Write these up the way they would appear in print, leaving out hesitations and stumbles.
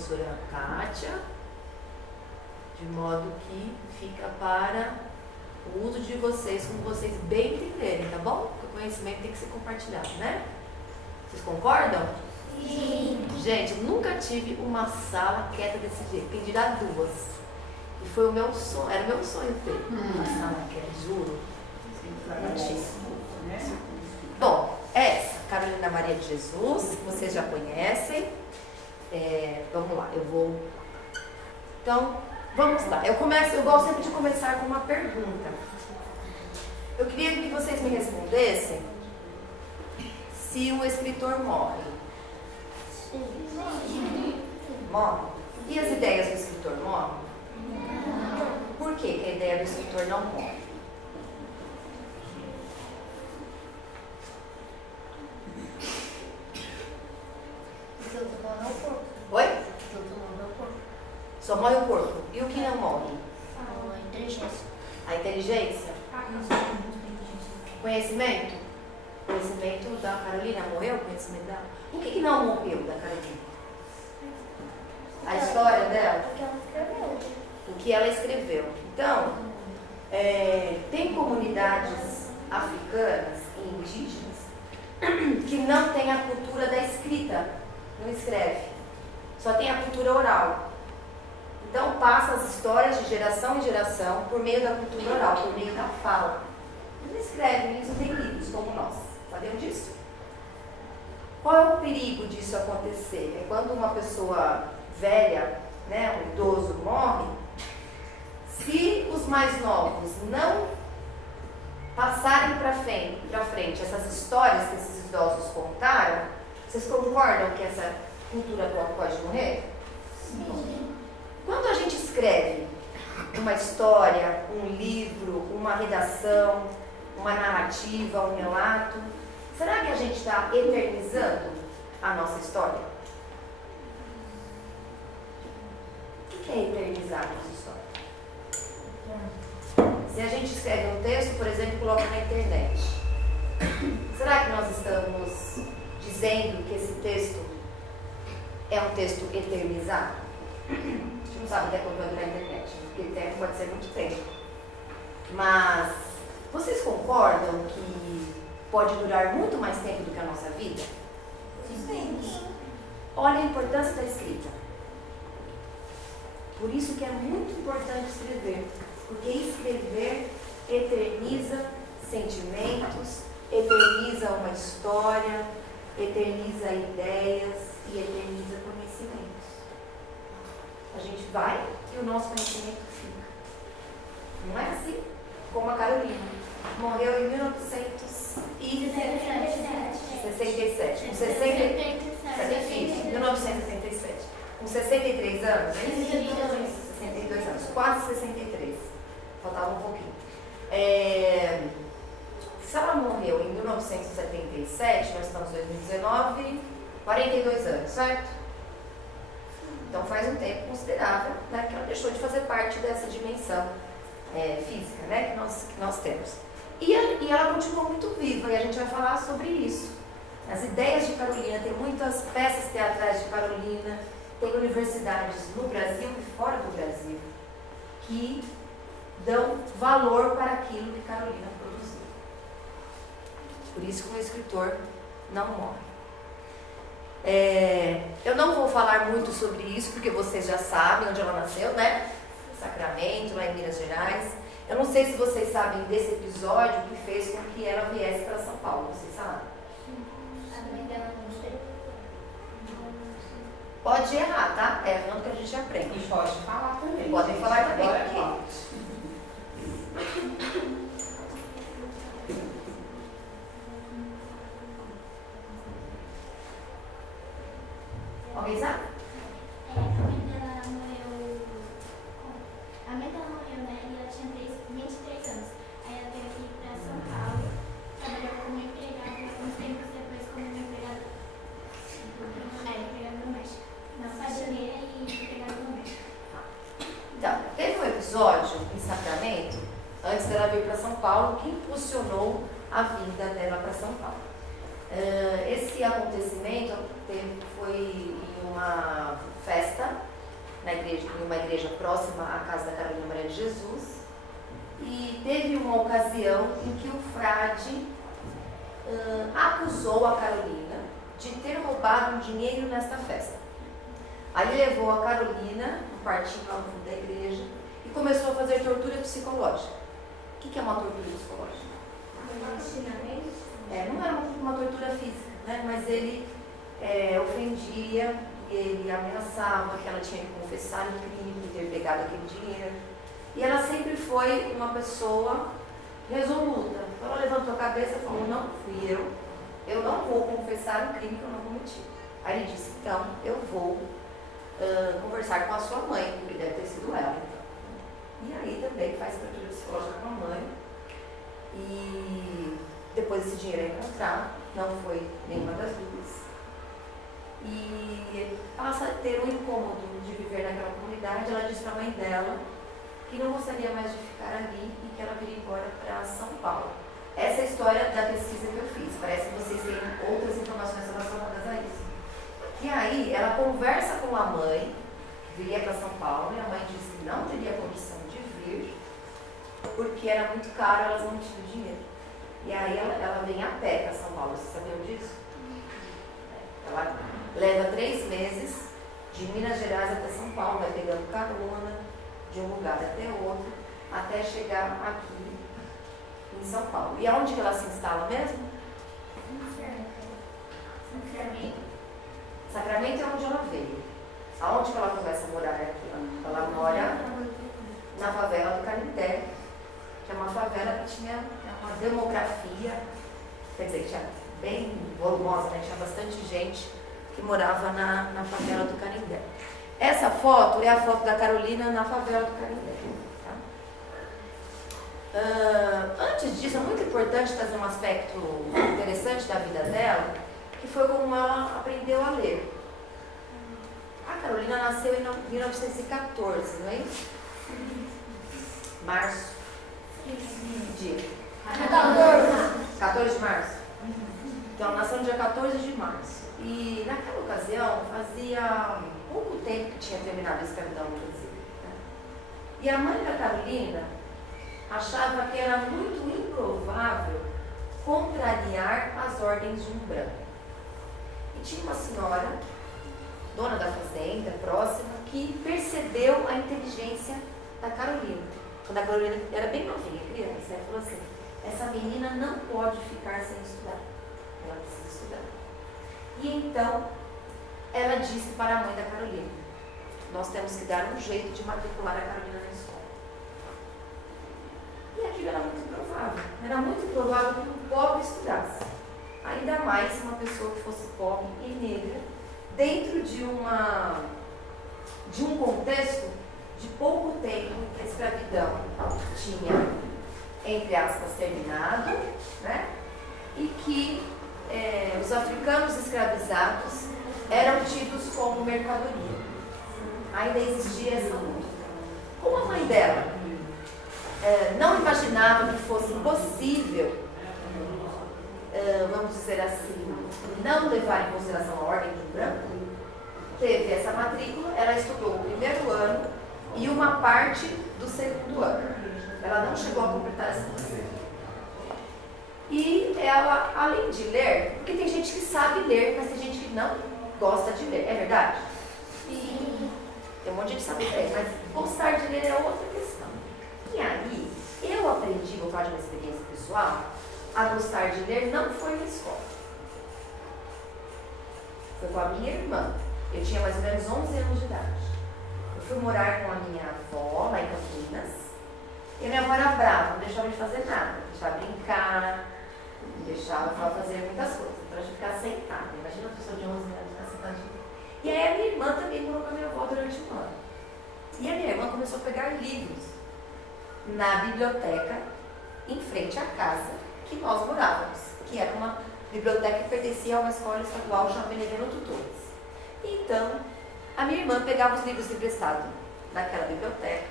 professora Kátia, de modo que fica para o uso de vocês, como vocês bem entenderem, tá bom? Porque o conhecimento tem que ser compartilhado, né? Vocês concordam? Sim. Gente, eu nunca tive uma sala quieta desse jeito, quem dirá duas. E foi o meu sonho, era o meu sonho ter uma sala quieta, juro. Muitíssimo. Bom, essa, Carolina Maria de Jesus, que vocês já conhecem. Vamos lá, eu vou... Então, vamos lá. Eu gosto sempre de começar com uma pergunta. Eu queria que vocês me respondessem se um escritor morre. Morre? E as ideias do escritor morrem? Por que a ideia do escritor não morre? Oi? Só morre o corpo. E o que não morre? A inteligência. A inteligência? Conhecimento? Conhecimento da Carolina morreu? O conhecimento dela? O que não morreu da Carolina? A história dela? Porque ela escreveu. O que ela escreveu. Então, tem comunidades africanas e indígenas que não têm a cultura da escrita, não escreve, só tem a cultura oral. Então passa as histórias de geração em geração por meio da cultura oral, por meio da fala. Eles não escrevem, eles não têm livros como nós. Sabiam disso? Qual é o perigo disso acontecer? É quando uma pessoa velha, né, um idoso morre, se os mais novos não passarem para frente essas histórias que esses idosos contaram, vocês concordam que essa cultura pode morrer? Sim. Quando a gente escreve uma história, um livro, uma redação, uma narrativa, um relato, será que a gente está eternizando a nossa história? O que é eternizar a nossa história? Se a gente escreve um texto, por exemplo, coloca na internet, será que nós estamos dizendo que esse texto é um texto eternizado? A gente não sabe até quando vai entrar na internet, porque o tempo pode ser muito tempo. Mas vocês concordam que pode durar muito mais tempo do que a nossa vida? Sim. Olha a importância da escrita. Por isso que é muito importante escrever, porque escrever eterniza sentimentos, eterniza uma história, eterniza ideias e eterniza conhecimentos. A gente vai e o nosso conhecimento fica. Não é assim? Como a Carolina. Morreu em 1967. Com 1977. Com 63 anos? 62 anos. Quase 63. Faltava um pouquinho. Se ela morreu em 1977, nós estamos em 2019, 42 anos, certo? Então faz um tempo considerável, né, que ela deixou de fazer parte dessa dimensão física, né, que nós temos. E ela continuou muito viva, e a gente vai falar sobre isso. As ideias de Carolina, tem muitas peças teatrais de Carolina, tem universidades no Brasil e fora do Brasil que dão valor para aquilo que Carolina produziu. Por isso que o escritor não morre. Eu não vou falar muito sobre isso, porque vocês já sabem onde ela nasceu, né? Sacramento, lá em Minas Gerais. Eu não sei se vocês sabem desse episódio que fez com que ela viesse para São Paulo, vocês sabem? A mãe dela não sei. Pode errar, tá? É errando que a gente aprende. E pode falar também. Podem falar também. Agora Porque... Alguém sabe? A mãe dela morreu, né? E ela tinha 23 anos. Aí ela veio aqui pra São Paulo, trabalhou como empregada, uns tempos depois como empregada doméstica. Na faxineira e empregada doméstica. Então, teve um episódio em Sacramento, antes dela vir para São Paulo, que impulsionou a vinda dela para São Paulo. Esse acontecimento foi em em uma festa, em uma igreja próxima à casa da Carolina Maria de Jesus, e teve uma ocasião em que o frade acusou a Carolina de ter roubado um dinheiro nesta festa. Aí ele levou a Carolina, um partinho lá no fundo da igreja, e começou a fazer tortura psicológica. O que é uma tortura psicológica? Não era uma tortura física, né? Mas ele ofendia e ele ameaçava que ela tinha que confessar o crime de ter pegado aquele dinheiro. E ela sempre foi uma pessoa resoluta. Ela levantou a cabeça e falou: não fui eu não vou confessar o crime que eu não cometi. Aí ele disse: então eu vou conversar com a sua mãe, porque deve ter sido ela. E aí também faz tortura psicológica com a mãe. E depois esse dinheiro é encontrado, não foi nenhuma das duas. E passa a ter um incômodo de viver naquela comunidade. Ela disse para a mãe dela que não gostaria mais de ficar ali e que ela viria embora para São Paulo. Essa é a história da pesquisa que eu fiz. Parece que vocês têm outras informações relacionadas a isso. E aí ela conversa com a mãe, que viria para São Paulo, e a mãe disse que não teria condição de vir, porque era muito caro, elas não tinham dinheiro. E aí ela vem a pé para São Paulo. Vocês sabiam disso? Ela leva 3 meses de Minas Gerais até São Paulo, vai pegando carona de um lugar até outro, até chegar aqui em São Paulo. E aonde que ela se instala mesmo? Sacramento é onde ela veio. Aonde que ela começa a morar aqui? Ela mora na favela do Canindé, que é uma favela que tinha uma demografia, quer dizer, que tinha bem volumosa, né? Tinha bastante gente que morava na favela do Canindé. Essa foto é a foto da Carolina na favela do Canindé. Tá? Antes disso, é muito importante trazer um aspecto interessante da vida dela, que foi como ela aprendeu a ler. A Carolina nasceu em 1914, não é isso? Março. Dia. 14 de março. Então, ela nasceu no dia 14 de março. E naquela ocasião, fazia pouco tempo que tinha terminado a escravidão no Brasil. Né? E a mãe da Carolina achava que era muito improvável contrariar as ordens de um branco. E tinha uma senhora, dona da fazenda, próxima, que percebeu a inteligência da Carolina. Quando a Carolina era bem novinha, criança, ela falou assim: essa menina não pode ficar sem estudar. Ela precisa estudar. E então, ela disse para a mãe da Carolina: nós temos que dar um jeito de matricular a Carolina na escola. E aquilo era muito provável. Era muito provável que um pobre estudasse. Ainda mais uma pessoa que fosse pobre e negra, dentro de um contexto de pouco tempo que a escravidão tinha, entre aspas, terminado, né? E que os africanos escravizados eram tidos como mercadoria. Ainda existia essa luta. Como a mãe dela não imaginava que fosse possível, vamos dizer assim, não levar em consideração a ordem do branco, teve essa matrícula. Ela estudou o 1º ano e uma parte do 2º ano. Ela não chegou a completar essa matrícula. E ela, além de ler, porque tem gente que sabe ler, mas tem gente que não gosta de ler, é verdade? Sim. Tem um monte de gente que sabe ler, mas gostar de ler é outra questão. E aí, eu aprendi, vou falar de uma experiência pessoal, a gostar de ler não foi na escola. Foi com a minha irmã. Eu tinha mais ou menos 11 anos de idade. Eu fui morar com a minha avó lá em Campinas. E a minha avó era brava, não deixava de fazer nada. Não deixava brincar, não deixava fazer muitas coisas. Então a gente ficava sentada. Imagina uma pessoa de 11 anos ficar sentadinha. E aí a minha irmã também morou com a minha avó durante um ano. E a minha irmã começou a pegar livros na biblioteca em frente à casa que nós morávamos, que era uma biblioteca que pertencia a uma escola estadual chamada Benevento Tutores. Então, a minha irmã pegava os livros emprestados naquela biblioteca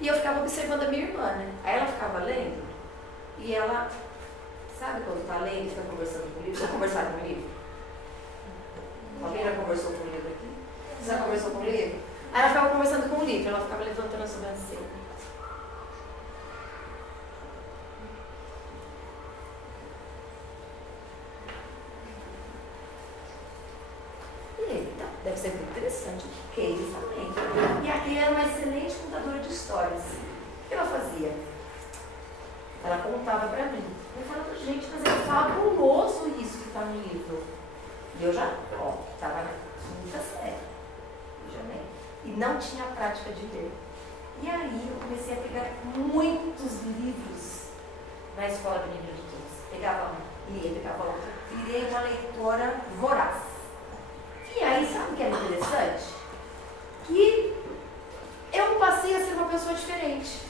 e eu ficava observando a minha irmã, né? Aí ela ficava lendo e ela, sabe quando está lendo e fica conversando com o livro? Já conversaram com o livro? Alguém já conversou com o livro aqui? Você já conversou com o livro? Aí ela ficava conversando com o livro, ela ficava levantando a sobrancelha. Eita, deve ser muito interessante. Que eles também. E aqui era uma excelente contadora de histórias. O que ela fazia? Ela contava pra mim. Eu falava, gente, mas é fabuloso isso que está no livro. E eu já, estava na quinta série. Já nem. E não tinha a prática de ler. E aí eu comecei a pegar muitos livros na escola de livro de todos. Pegava um, lia, pegava outro. Virei uma leitora voraz. E aí, sabe o que é interessante? Que eu passei a ser uma pessoa diferente.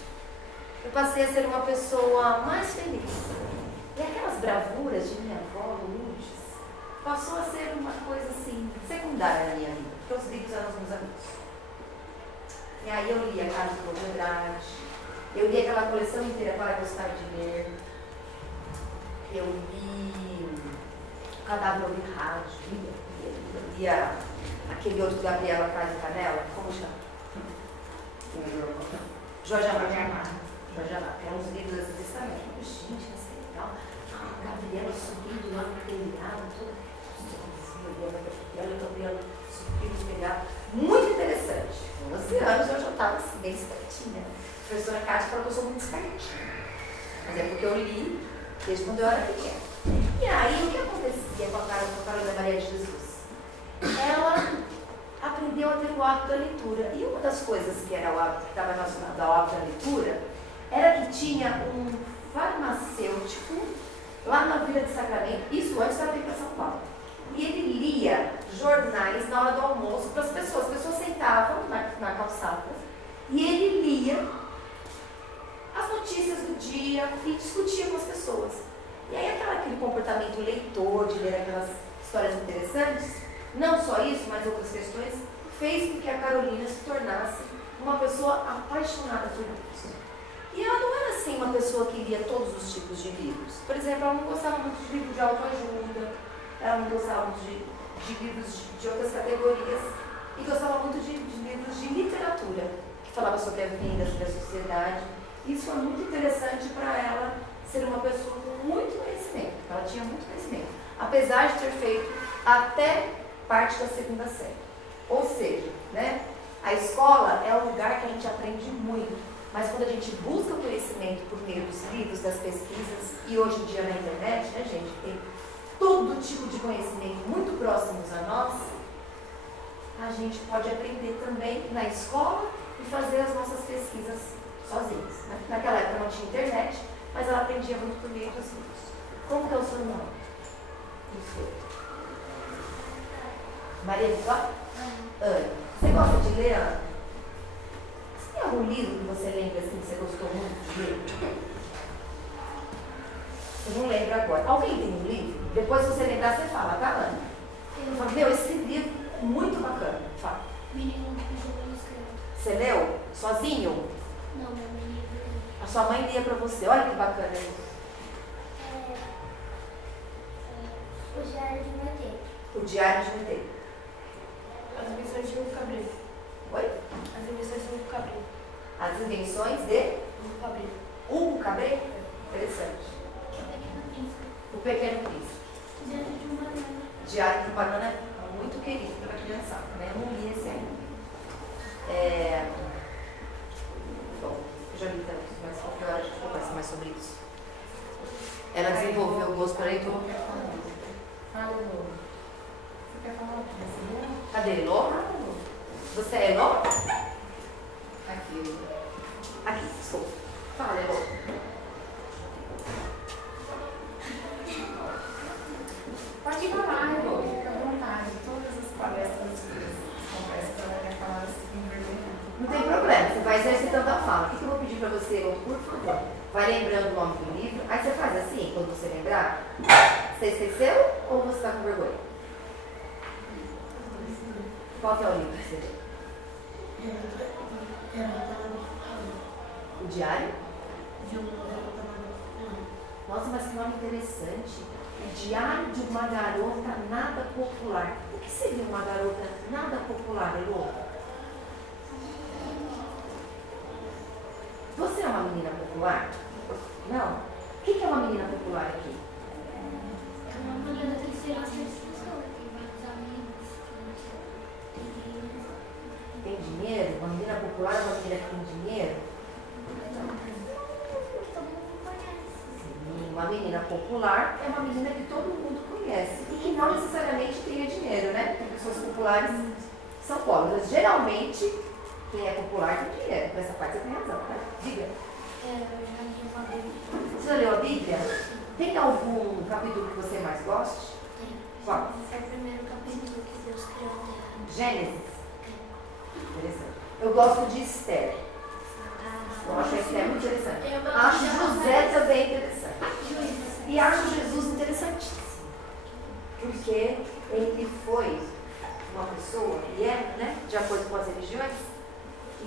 Eu passei a ser uma pessoa mais feliz. E aquelas bravuras de minha avó, Lourdes, passou a ser uma coisa assim, secundária na minha vida. Porque os livros eram os meus amigos. E aí eu lia Carlos Drummond de Andrade, eu li aquela coleção inteira para gostar de ler. Eu li O Cadáver Ouvir Rádio, lia aquele outro Gabriela Paz e Canela, como chama? Jorge Amado. Jorge Amado. Eram uns livros desse testamento. Gente, mas que legal. Gabriela subindo lá no telhado, toda. Gabriela subindo no telhado. Muito interessante. Com 11 anos eu já estava assim, bem espertinha. A professora Cátia falou que eu sou muito espertinha. Mas é porque eu li desde quando eu era pequena. E aí, o que acontecia com a Carolina Maria de Jesus? Ela aprendeu a ter o hábito da leitura. E uma das coisas que era o hábito, que estava relacionado ao hábito da leitura, era que tinha um farmacêutico lá na Vila de Sacramento, isso antes dela vir para São Paulo. E ele lia jornais na hora do almoço para as pessoas. As pessoas sentavam na calçada e ele lia as notícias do dia e discutia com as pessoas. E aí aquele comportamento leitor, de ler aquelas histórias interessantes, não só isso, mas outras questões, fez com que a Carolina se tornasse uma pessoa apaixonada por livros. E ela não era assim uma pessoa que lia todos os tipos de livros. Por exemplo, ela não gostava muito de livros de autoajuda, ela não gostava muito de livros de outras categorias, e gostava muito de livros de literatura, que falava sobre a vida, sobre a sociedade. Isso foi muito interessante para ela ser uma pessoa com muito conhecimento. Ela tinha muito conhecimento, apesar de ter feito até parte da segunda série. Ou seja, né, a escola é um lugar que a gente aprende muito, mas quando a gente busca o conhecimento por meio dos livros, das pesquisas, e hoje em dia na internet, né, gente, tem todo tipo de conhecimento muito próximos a nós, a gente pode aprender também na escola e fazer as nossas pesquisas sozinhos. Né? Naquela época não tinha internet, mas ela aprendia muito por meio dos livros. Como que é o seu nome? Maria Vitória? Ana. Você gosta de ler, Ana? Você tem algum livro que você lembra assim que você gostou muito de ler? Eu não lembro agora. Alguém tem um livro? Depois, se você lembrar, você fala, tá, Ana? Eu falo, meu, esse livro é muito bacana. Fala. Menino do Jogo Escravo. Você leu? Sozinho? Não, meu menino. A sua mãe lia pra você. Olha que bacana isso. O Diário de um ET. O Diário de um ET. As invenções de Hugo Cabret. Oi? As invenções de Hugo Cabret. As invenções de Hugo Cabret. Hugo Cabret? Interessante. O Pequeno Príncipe. Diário de um Banana. Diário de um Banana é muito querido pela criançada, né? Eu não li esse ainda. Bom, eu já li tanto, mas qualquer hora a gente conversa mais sobre isso. Ela desenvolveu o gosto para leitura. Fala, Elô. Você quer falar? Cadê, Elô? Você é Elô? Aqui. Aqui, desculpa. Fala, Elô. Pode falar, Elô. Fica à vontade. Todas as palestras, as conversas, ela quer falar assim, vergonha. Não tem problema, você vai exercitando a fala. O que eu vou pedir para você, Elô, por favor? Vai lembrando o nome do livro. Aí você faz assim, quando você lembrar. Você esqueceu ou você está com vergonha? Qual que é o livro que você lê? O Diário? Nossa, mas que nome interessante. Diário de uma garota nada popular. O que seria uma garota nada popular, Elô? Você é uma menina popular? Não? O que é uma menina popular aqui? É uma menina que se gosta de pessoas, tem vários amigos, Tem dinheiro? Uma menina popular é uma menina que tem dinheiro? todo mundo conhece. Sim, uma menina popular é uma menina que todo mundo conhece e que não necessariamente tenha dinheiro, né? Porque pessoas populares são pobres. Mas, geralmente, quem é popular tem dinheiro. Nessa parte você tem razão, né? Diga. Eu já li uma Bíblia. Você já leu a Bíblia? Tem algum capítulo que você mais goste? Qual? É o primeiro capítulo que Deus criou a terra. Gênesis? Interessante. Eu gosto de Esther. Eu acho a Esther muito interessante. Eu gosto Acho de José também interessante. Juízes. E acho Jesus interessantíssimo. Porque ele foi uma pessoa, e é, né, de acordo com as religiões,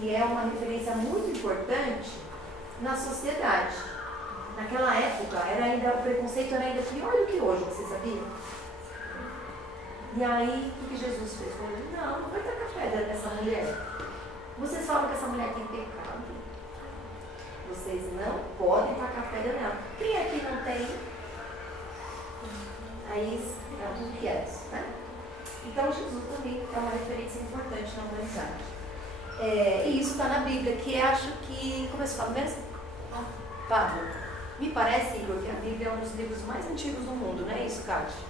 e é uma referência muito importante na sociedade. Naquela época, o preconceito era ainda pior do que hoje, você sabia? E aí, o que Jesus fez? Falou, não vai tacar pedra nessa mulher. Vocês falam que essa mulher tem pecado. Vocês não podem tacar pedra nela. Quem aqui não tem? Aí, não quietos, né? Então, Jesus também é uma referência importante na humanidade. E isso está na Bíblia, que acho que... Como é que se fala mesmo? Pablo. Me parece, Igor, que a Bíblia é um dos livros mais antigos do mundo, não é isso, Cátia?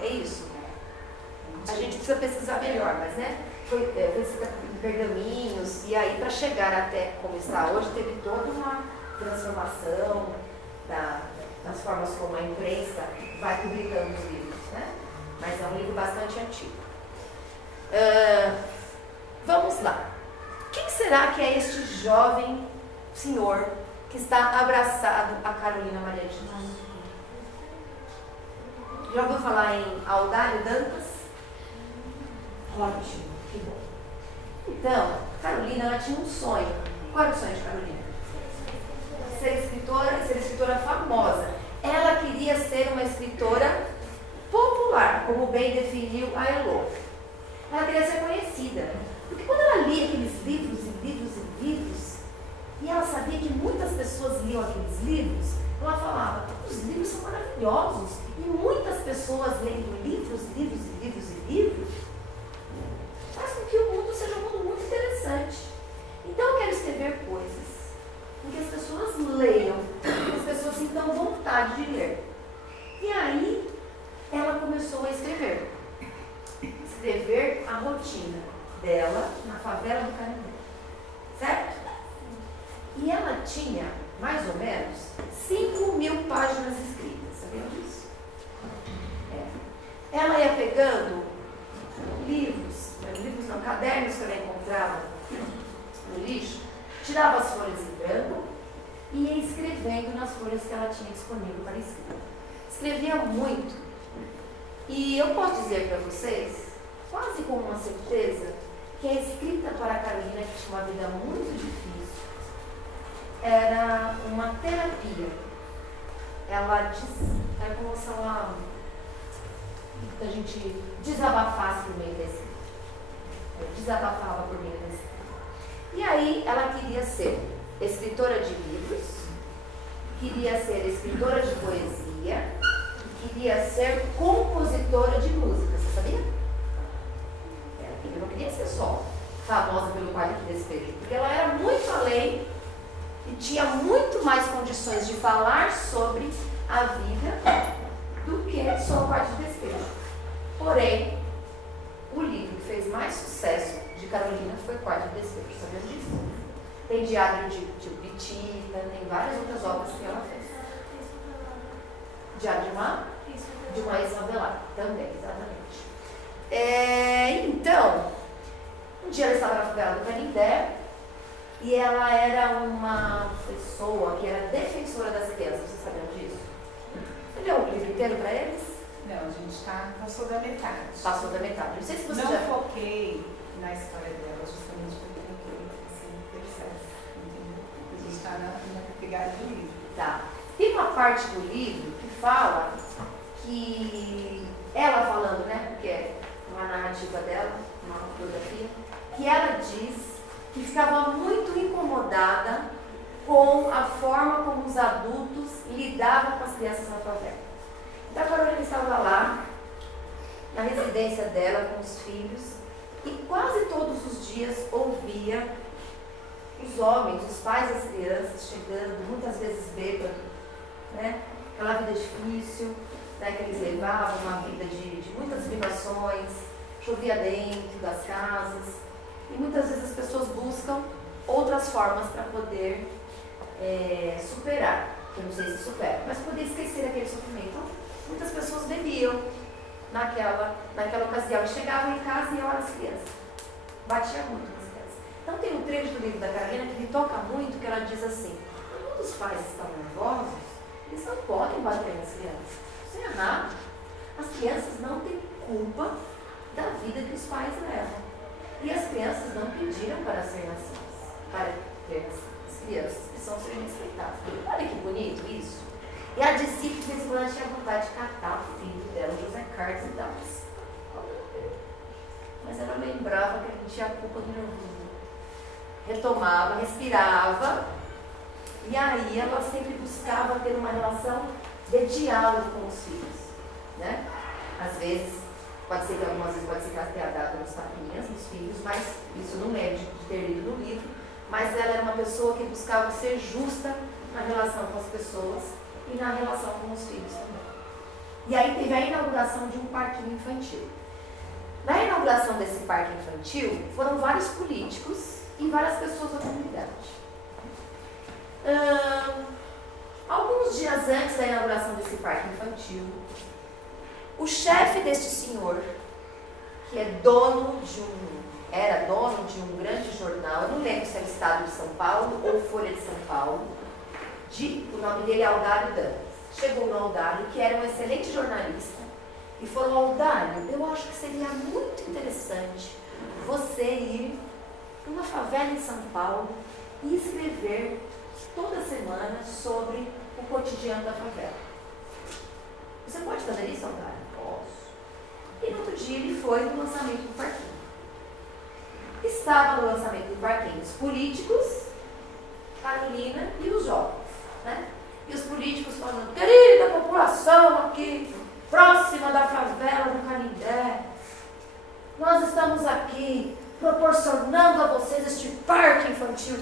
É isso? A gente precisa pesquisar melhor, mas né? Foi escrita em pergaminhos, e aí para chegar até como está hoje, teve toda uma transformação das formas como a imprensa vai publicando os livros, né? Mas é um livro bastante antigo. Vamos lá. Quem será que é este jovem senhor que está abraçado a Carolina Maria de Jesus? Já ouviu falar em Audálio Dantas? Ótimo, que bom. Então, Carolina, ela tinha um sonho. Qual era o sonho de Carolina? Ser escritora famosa. Ela queria ser uma escritora popular, como bem definiu a Elô. Ela queria ser conhecida. Porque quando ela lia aqueles livros e livros e livros, e ela sabia que muitas pessoas liam aqueles livros, ela falava, os livros são maravilhosos. E muitas pessoas lendo livros, livros e livros e livros, faz com que o mundo seja um mundo muito interessante. Então eu quero escrever coisas em que as pessoas leiam, que as pessoas sintam vontade de ler. E aí ela começou a escrever a rotina dela na favela do Canindé, certo? E ela tinha mais ou menos 5.000 páginas escritas, sabiam disso? Ela ia pegando cadernos que ela encontrava no lixo, tirava as folhas em branco e ia escrevendo nas folhas que ela tinha disponível para escrever. Escrevia muito. E eu posso dizer para vocês, quase com uma certeza, que a escrita para a Carolina, que tinha uma vida muito difícil, era uma terapia. Era como se a gente desabafasse por meio da escrita. Desabafava por meio da escrita. E aí ela queria ser escritora de livros, queria ser escritora de poesia, queria ser compositora de música, você sabia? Ela não queria ser só famosa pelo Quarto de Despejo, porque ela era muito além e tinha muito mais condições de falar sobre a vida do que só o Quarto de Despejo. Porém, o livro que fez mais sucesso de Carolina foi o Quarto de Despejo, sabia disso? Tem Diário de Pitita, tem várias outras obras que ela fez. Diário de uma ex-novelada, também, exatamente. Então, um dia ela estava na favela do Canindé e ela era uma pessoa que era defensora das crianças, vocês sabiam disso? Você leu o livro inteiro para eles? Não, a gente passou da metade. Passou da metade. Não sei se você não já... foquei na história dela, justamente porque eu queria esse processo, entendeu? A gente está na pegada do livro. Tá. Tem uma parte do livro que fala que ela falando, né, porque é uma narrativa dela, uma fotografia, que ela diz que ficava muito incomodada com a forma como os adultos lidavam com as crianças na favela. Então a Carolina estava lá, na residência dela com os filhos, e quase todos os dias ouvia os homens, os pais das crianças chegando, muitas vezes bêbados, né? Aquela vida difícil, né, que eles levavam, uma vida de muitas privações, chovia dentro das casas, e muitas vezes as pessoas buscam outras formas para poder superar, eu não sei se supera, mas poder esquecer aquele sofrimento. Então, muitas pessoas bebiam naquela ocasião, e chegavam em casa e olham as crianças, batia muito nas crianças. Então tem um trecho do livro da Carolina que me toca muito, que ela diz assim: quando os pais estão nervosos, eles não podem bater nas crianças, isso é errado. As crianças não têm culpa da vida que os pais levam, e as crianças não pediram para ser nascidas, para ter as crianças precisam ser respeitadas. Olha que bonito isso. E a discípula, de vez em quando, ela tinha vontade de catar o filho dela, José Carlos, e tal. Mas ela lembrava que ele não tinha culpa do nervoso. Retomava, respirava, e aí ela sempre buscava ter uma relação de diálogo com os filhos, né? Às vezes, pode ser que algumas vezes pode ser que ela tenha dado uns tapinhas nos filhos, mas isso não lembro de ter lido no livro, mas ela era uma pessoa que buscava ser justa na relação com as pessoas e na relação com os filhos também. E aí teve a inauguração de um parquinho infantil. Na inauguração desse parque infantil, foram vários políticos e várias pessoas da comunidade. Alguns dias antes da inauguração desse parque infantil, o chefe deste senhor, que era dono de um grande jornal, eu não lembro se era o Estado de São Paulo ou Folha de São Paulo, o nome dele é Aldário Dantas. Chegou no Aldário, que era um excelente jornalista, e falou: Aldário, eu acho que seria muito interessante você ir para uma favela em São Paulo e escrever toda semana sobre o cotidiano da favela. Você pode fazer isso, Aldário? Posso. E no outro dia ele foi no lançamento do parquinho. Estava no lançamento do parquinho os políticos, Carolina e os jovens, né? E os políticos falando: querida população aqui, próxima da favela do Canindé, nós estamos aqui proporcionando a vocês este parque infantil.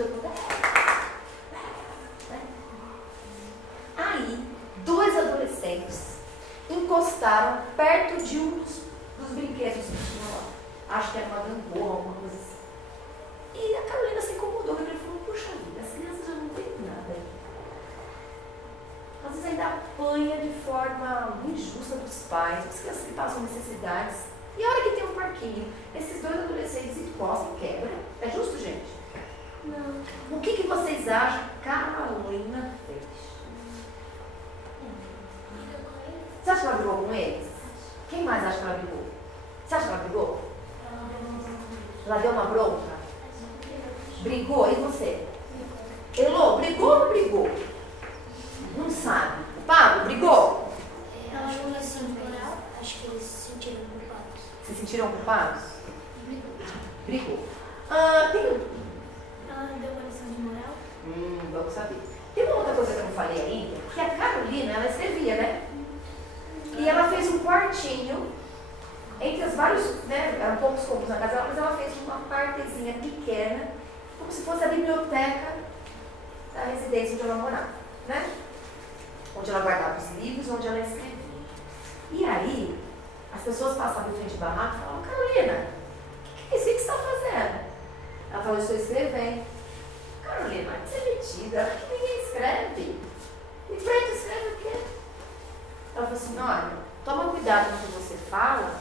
Aí, dois adolescentes encostaram perto de um dos brinquedos que tinha lá. Acho que era uma gangorra, alguma coisa assim. E a Carolina se incomodou, porque ele falou: puxa vida, as crianças já não têm nada aí. Às vezes ainda apanha de forma injusta dos pais, as crianças que passam necessidades. E a hora que tem um parquinho, esses dois adolescentes encostam e quebram. É justo, gente? Não. O que vocês acham que Carolina fez? Você acha que ela brigou com eles? Quem mais acha que ela brigou? Você acha que ela brigou? Ela deu uma bronca? Brigou? E você? Elô, brigou ou não brigou? Não sabe. Pablo, brigou? Ela achou uma lição de moral. Acho que eles se sentiram culpados. Se sentiram culpados? Brigou. Ela deu uma lição de moral? Vamos saber. Tem uma outra coisa que eu não falei ainda, que a Carolina, ela escrevia, né? E ela fez um quartinho, entre os vários, né? Eram poucos cômodos na casa dela, mas ela fez uma partezinha pequena, como se fosse a biblioteca da residência onde ela morava, né? Onde ela guardava os livros, onde ela escrevia. E aí, as pessoas passavam em frente ao barraco e falavam: Carolina, o que é isso que você está fazendo? Ela falou: estou escrevendo. Carolina, mas você é metida, que ninguém escreve. E Preto escreve o quê? Ela falou assim: olha, toma cuidado com o que você fala,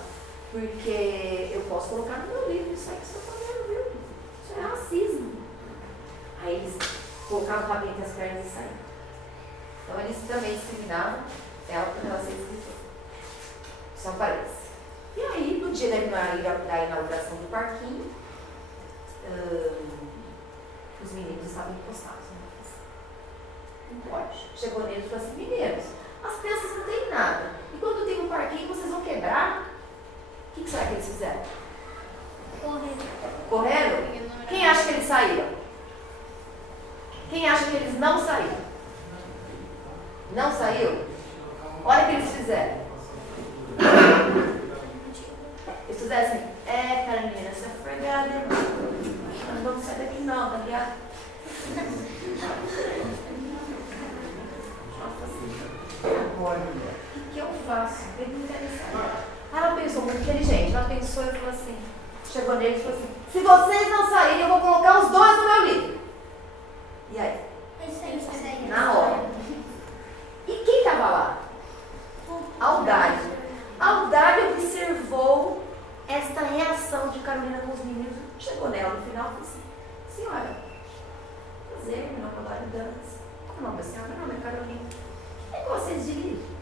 porque eu posso colocar no meu livro isso aí que você está fazendo, viu? Isso é racismo. Aí eles colocavam o rabinho entre as pernas e saíram. Então eles também discriminavam ela por ela ser escritora. São parentes. E aí, no dia da inauguração do parquinho, os meninos estavam encostados. Não pode. Chegou neles e falou assim: meninos, As crianças não têm nada. E quando tem um parquinho, vocês vão quebrar? O que será que eles fizeram? Correram? Quem acha que eles saíram? Quem acha que eles não saíram? Não saiu? Olha o que eles fizeram. Eles fizeram assim, Carolina, você é fregada, hein? Não vamos sair daqui não, tá ligado? Agora, o que eu faço? Ele não quer sair. Ela pensou muito inteligente, ela pensou e falou assim, chegou nele e falou assim, se vocês não saírem, eu vou colocar os dois no meu livro. E aí? Na hora. E quem estava lá? Aldário. Aldário observou esta reação de Carolina com os meninos. Chegou nela no final e falou assim, senhora, prazer, meu nome é Aldário Dantas. Qual o nome da senhora? Meu nome é Carolina. O que vocês de livro?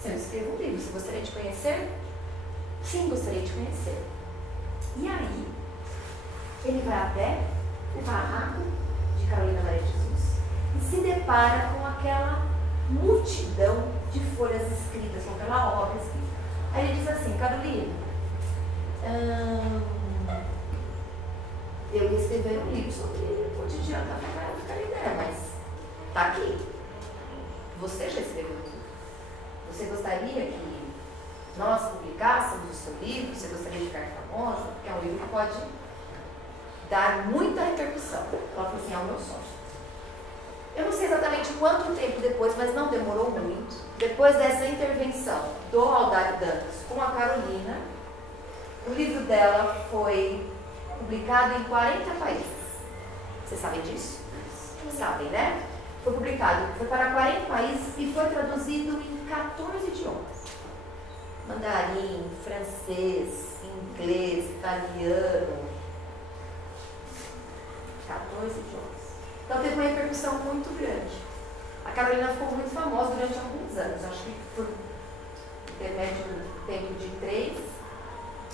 Se eu escrevo um livro, você gostaria de conhecer? Sim, gostaria de conhecer. E aí, ele vai até o barraco de Carolina Maria de Jesus e se depara com aquela multidão de folhas escritas, com aquela obra escrita. Aí ele diz assim, Carolina, eu ia escrever um livro sobre o cotidiano da favela de Canindé, mas está aqui. Você já escreveu um livro. Você gostaria que nós publicássemos o seu livro? Você gostaria de ficar famosa? Porque é um livro que pode dar muita repercussão. Ela falou assim, é o meu sonho. Eu não sei exatamente quanto tempo depois, mas não demorou muito. Depois dessa intervenção do Aldário Dantas com a Carolina, o livro dela foi publicado em 40 países. Vocês sabem disso? Sabem, né? Foi publicado, foi para 40 países e foi traduzido em 14 idiomas. Mandarim, francês, inglês, italiano. 14 idiomas. Então teve uma repercussão muito grande. A Carolina ficou muito famosa durante alguns anos. Acho que por intermédio do tempo de 3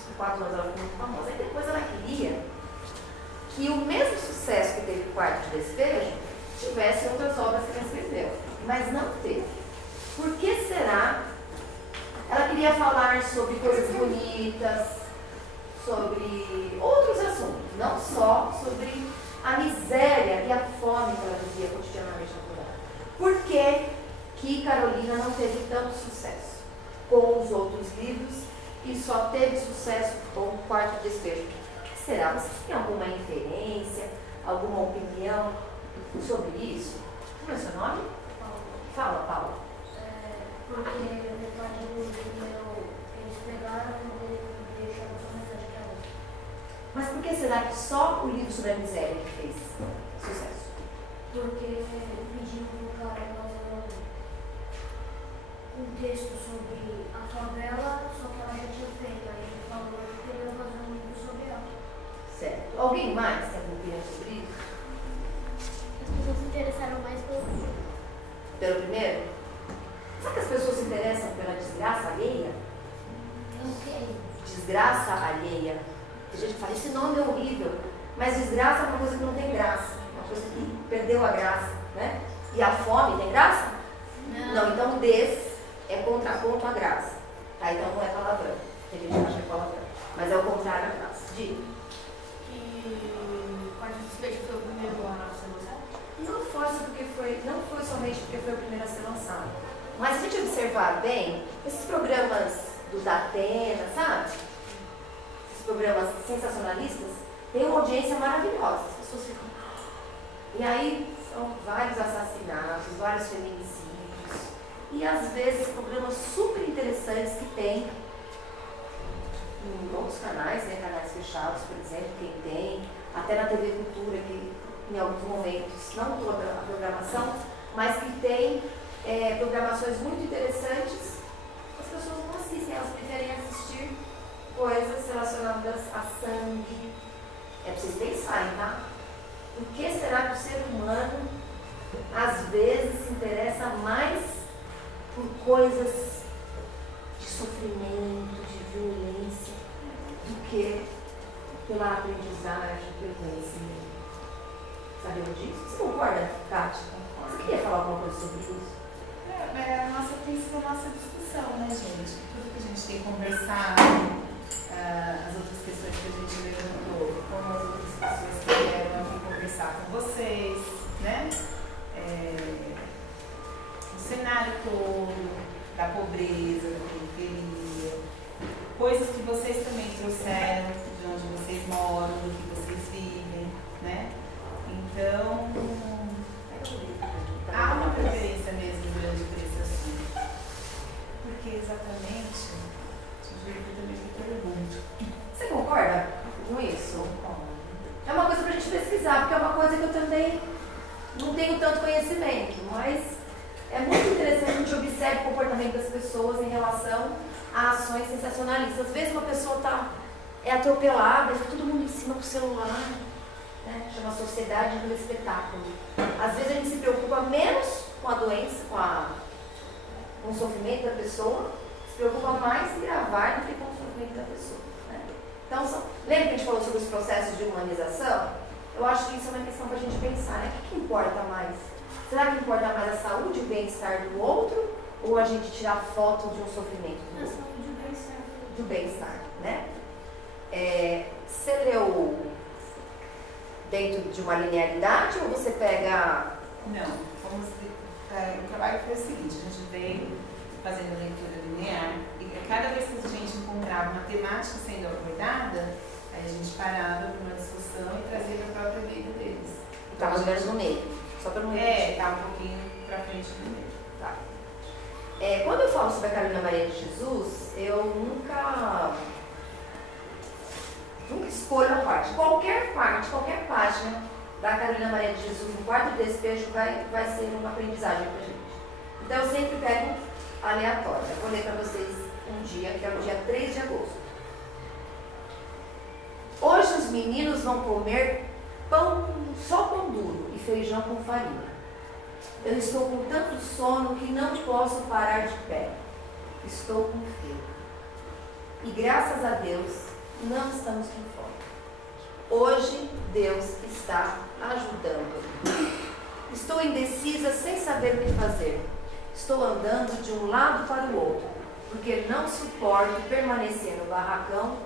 a 4 anos ela ficou muito famosa. E depois ela queria que o mesmo sucesso que teve o Quarto de Despejo tivesse outras obras que ela escreveu. Mas não teve. Por que será? Ela queria falar sobre coisas bonitas, sobre outros assuntos, não só sobre a miséria e a fome que ela vivia cotidianamente na comunidade. Por que Carolina não teve tanto sucesso com os outros livros e só teve sucesso com o Quarto Despejo? O que será? Vocês têm alguma inferência, alguma opinião sobre isso? Como é o seu nome? Paulo. Fala, Paulo. Porque metade do livro eles pegaram e deixaram só metade para outra. Mas por que será que só o livro sobre a miséria que fez sucesso? Porque pediram para o cara fazer um texto sobre a favela, só que ela já tinha feito. Aí ele falou que queria fazer um livro sobre ela. Certo. Alguém mais tem alguma opinião sobre isso? As pessoas se interessaram mais pelo livro. Pelo primeiro? Sabe que as pessoas se interessam pela desgraça alheia? Ok. Desgraça alheia. Tem gente que fala, esse nome é horrível. Mas desgraça é uma coisa que não tem graça. Uma coisa que perdeu a graça, né? E a fome tem graça? Não, então des é contraponto à graça. Tá, então não é palavrão. Tem gente que acha que é palavrão. Mas é o contrário da graça. Diga. Que o Quarto de Despejo foi o primeiro a ser lançado? Não foi somente porque foi o primeiro a ser lançado. Mas se a gente observar bem, esses programas do Datena, sabe? Esses programas sensacionalistas, têm uma audiência maravilhosa. As pessoas ficam... E aí são vários assassinatos, vários feminicídios. E às vezes programas super interessantes que tem em outros canais, né? Canais fechados, por exemplo, quem tem, até na TV Cultura, que em alguns momentos, não toda a programação, mas que tem programações muito interessantes, as pessoas não assistem, elas preferem assistir coisas relacionadas a sangue. É para vocês pensarem, tá? Por que será que o ser humano às vezes se interessa mais por coisas de sofrimento, de violência, do que pela aprendizagem, pelo conhecimento? Sabemos disso? Você concorda, Kátia? Você queria falar alguma coisa sobre isso? A nossa tem sido a nossa discussão, né, gente? Tudo que a gente tem conversado, as outras questões que a gente levantou, como as outras pessoas que vieram aqui conversar com vocês, né? O cenário todo, da pobreza, da periferia, coisas que vocês também trouxeram de onde vocês moram, do que vocês vivem, né? Então, há uma preferência mesmo grande por esse assunto. Porque exatamente, eu também me pergunto. Você concorda com isso? É uma coisa pra gente pesquisar, porque é uma coisa que eu também não tenho tanto conhecimento, mas é muito interessante que a gente observe o comportamento das pessoas em relação a ações sensacionalistas. Às vezes uma pessoa é atropelada, fica todo mundo em cima do celular, né? Chama sociedade do espetáculo. Às vezes a gente se preocupa menos com a doença, com o sofrimento da pessoa, se preocupa mais em gravar do que com o sofrimento da pessoa, né? Então, lembra que a gente falou sobre os processos de humanização? Eu acho que isso é uma questão para a gente pensar, né? O que importa mais? Será que importa mais a saúde e o bem-estar do outro? Ou a gente tirar foto de um sofrimento do outro? A saúde e o bem-estar. Do bem-estar, né? Você leu dentro de uma linearidade ou você pega... Não, o trabalho foi o seguinte, a gente veio fazendo leitura linear e cada vez que a gente encontrava uma temática sendo abordada, aí a gente parava para uma discussão e trazia para a própria vida deles. Tá mais ou menos no meio, só para não repetir. Tá um pouquinho para frente no meio. Tá. Quando eu falo sobre a Carolina Maria de Jesus, eu nunca escolho a parte. Qualquer página da Carolina Maria de Jesus no quarto de despejo vai ser uma aprendizagem para a gente. Então eu sempre pego aleatório. Eu vou ler para vocês um dia, que é o dia 3 de agosto. Hoje os meninos vão comer só pão duro e feijão com farinha. Eu estou com tanto sono que não posso parar de pé. Estou com frio. E graças a Deus, não estamos com fome. Hoje, Deus está ajudando. Estou indecisa sem saber o que fazer. Estou andando de um lado para o outro, porque não suporto permanecer no barracão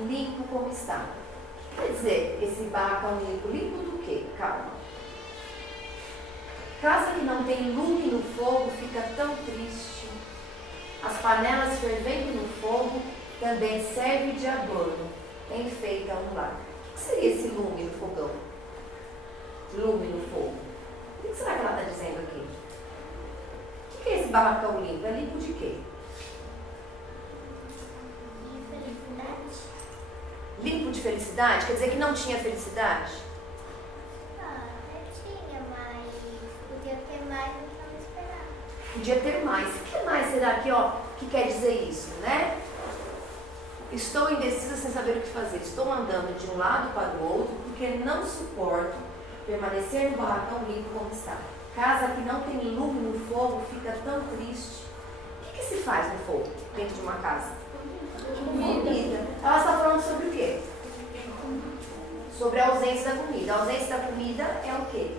limpo como está. Quer dizer, esse barracão limpo do quê? Calma. Casa que não tem lume no fogo fica tão triste. As panelas fervendo no fogo também servem de adorno, enfeita um lar. O que seria esse lume no fogão? Lume no fogo. O que será que ela está dizendo aqui? O que é esse barracão limpo? É limpo de quê? De felicidade? Limpo de felicidade? Quer dizer que não tinha felicidade? Tinha, mas podia ter mais do que eu esperava. Podia ter mais. O que mais será que quer dizer isso, né? Estou indecisa sem saber o que fazer. Estou andando de um lado para o outro porque não suporto permanecer no barracão limpo como está. Casa que não tem lume no fogo fica tão triste. O que se faz no fogo dentro de uma casa? Comida. Ela está falando sobre o quê? Sobre a ausência da comida. A ausência da comida é o quê?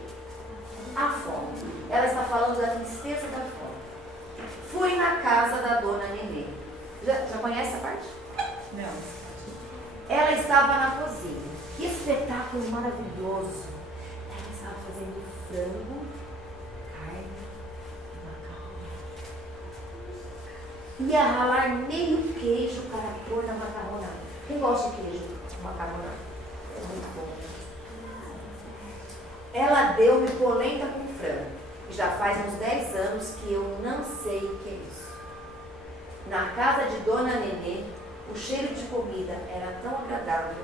A fome. Ela está falando da tristeza da fome. Fui na casa da dona Nenê. Já conhece essa parte? Não. Ela estava na cozinha. Que espetáculo maravilhoso. Ela estava fazendo frango, carne, macarrão. Ia ralar meio queijo para pôr na macarronada. Quem gosta de queijo? Macarronada. É muito bom. Ela deu-me polenta com frango. Já faz uns 10 anos que eu não sei o que é isso. Na casa de Dona Nenê, o cheiro de comida era tão agradável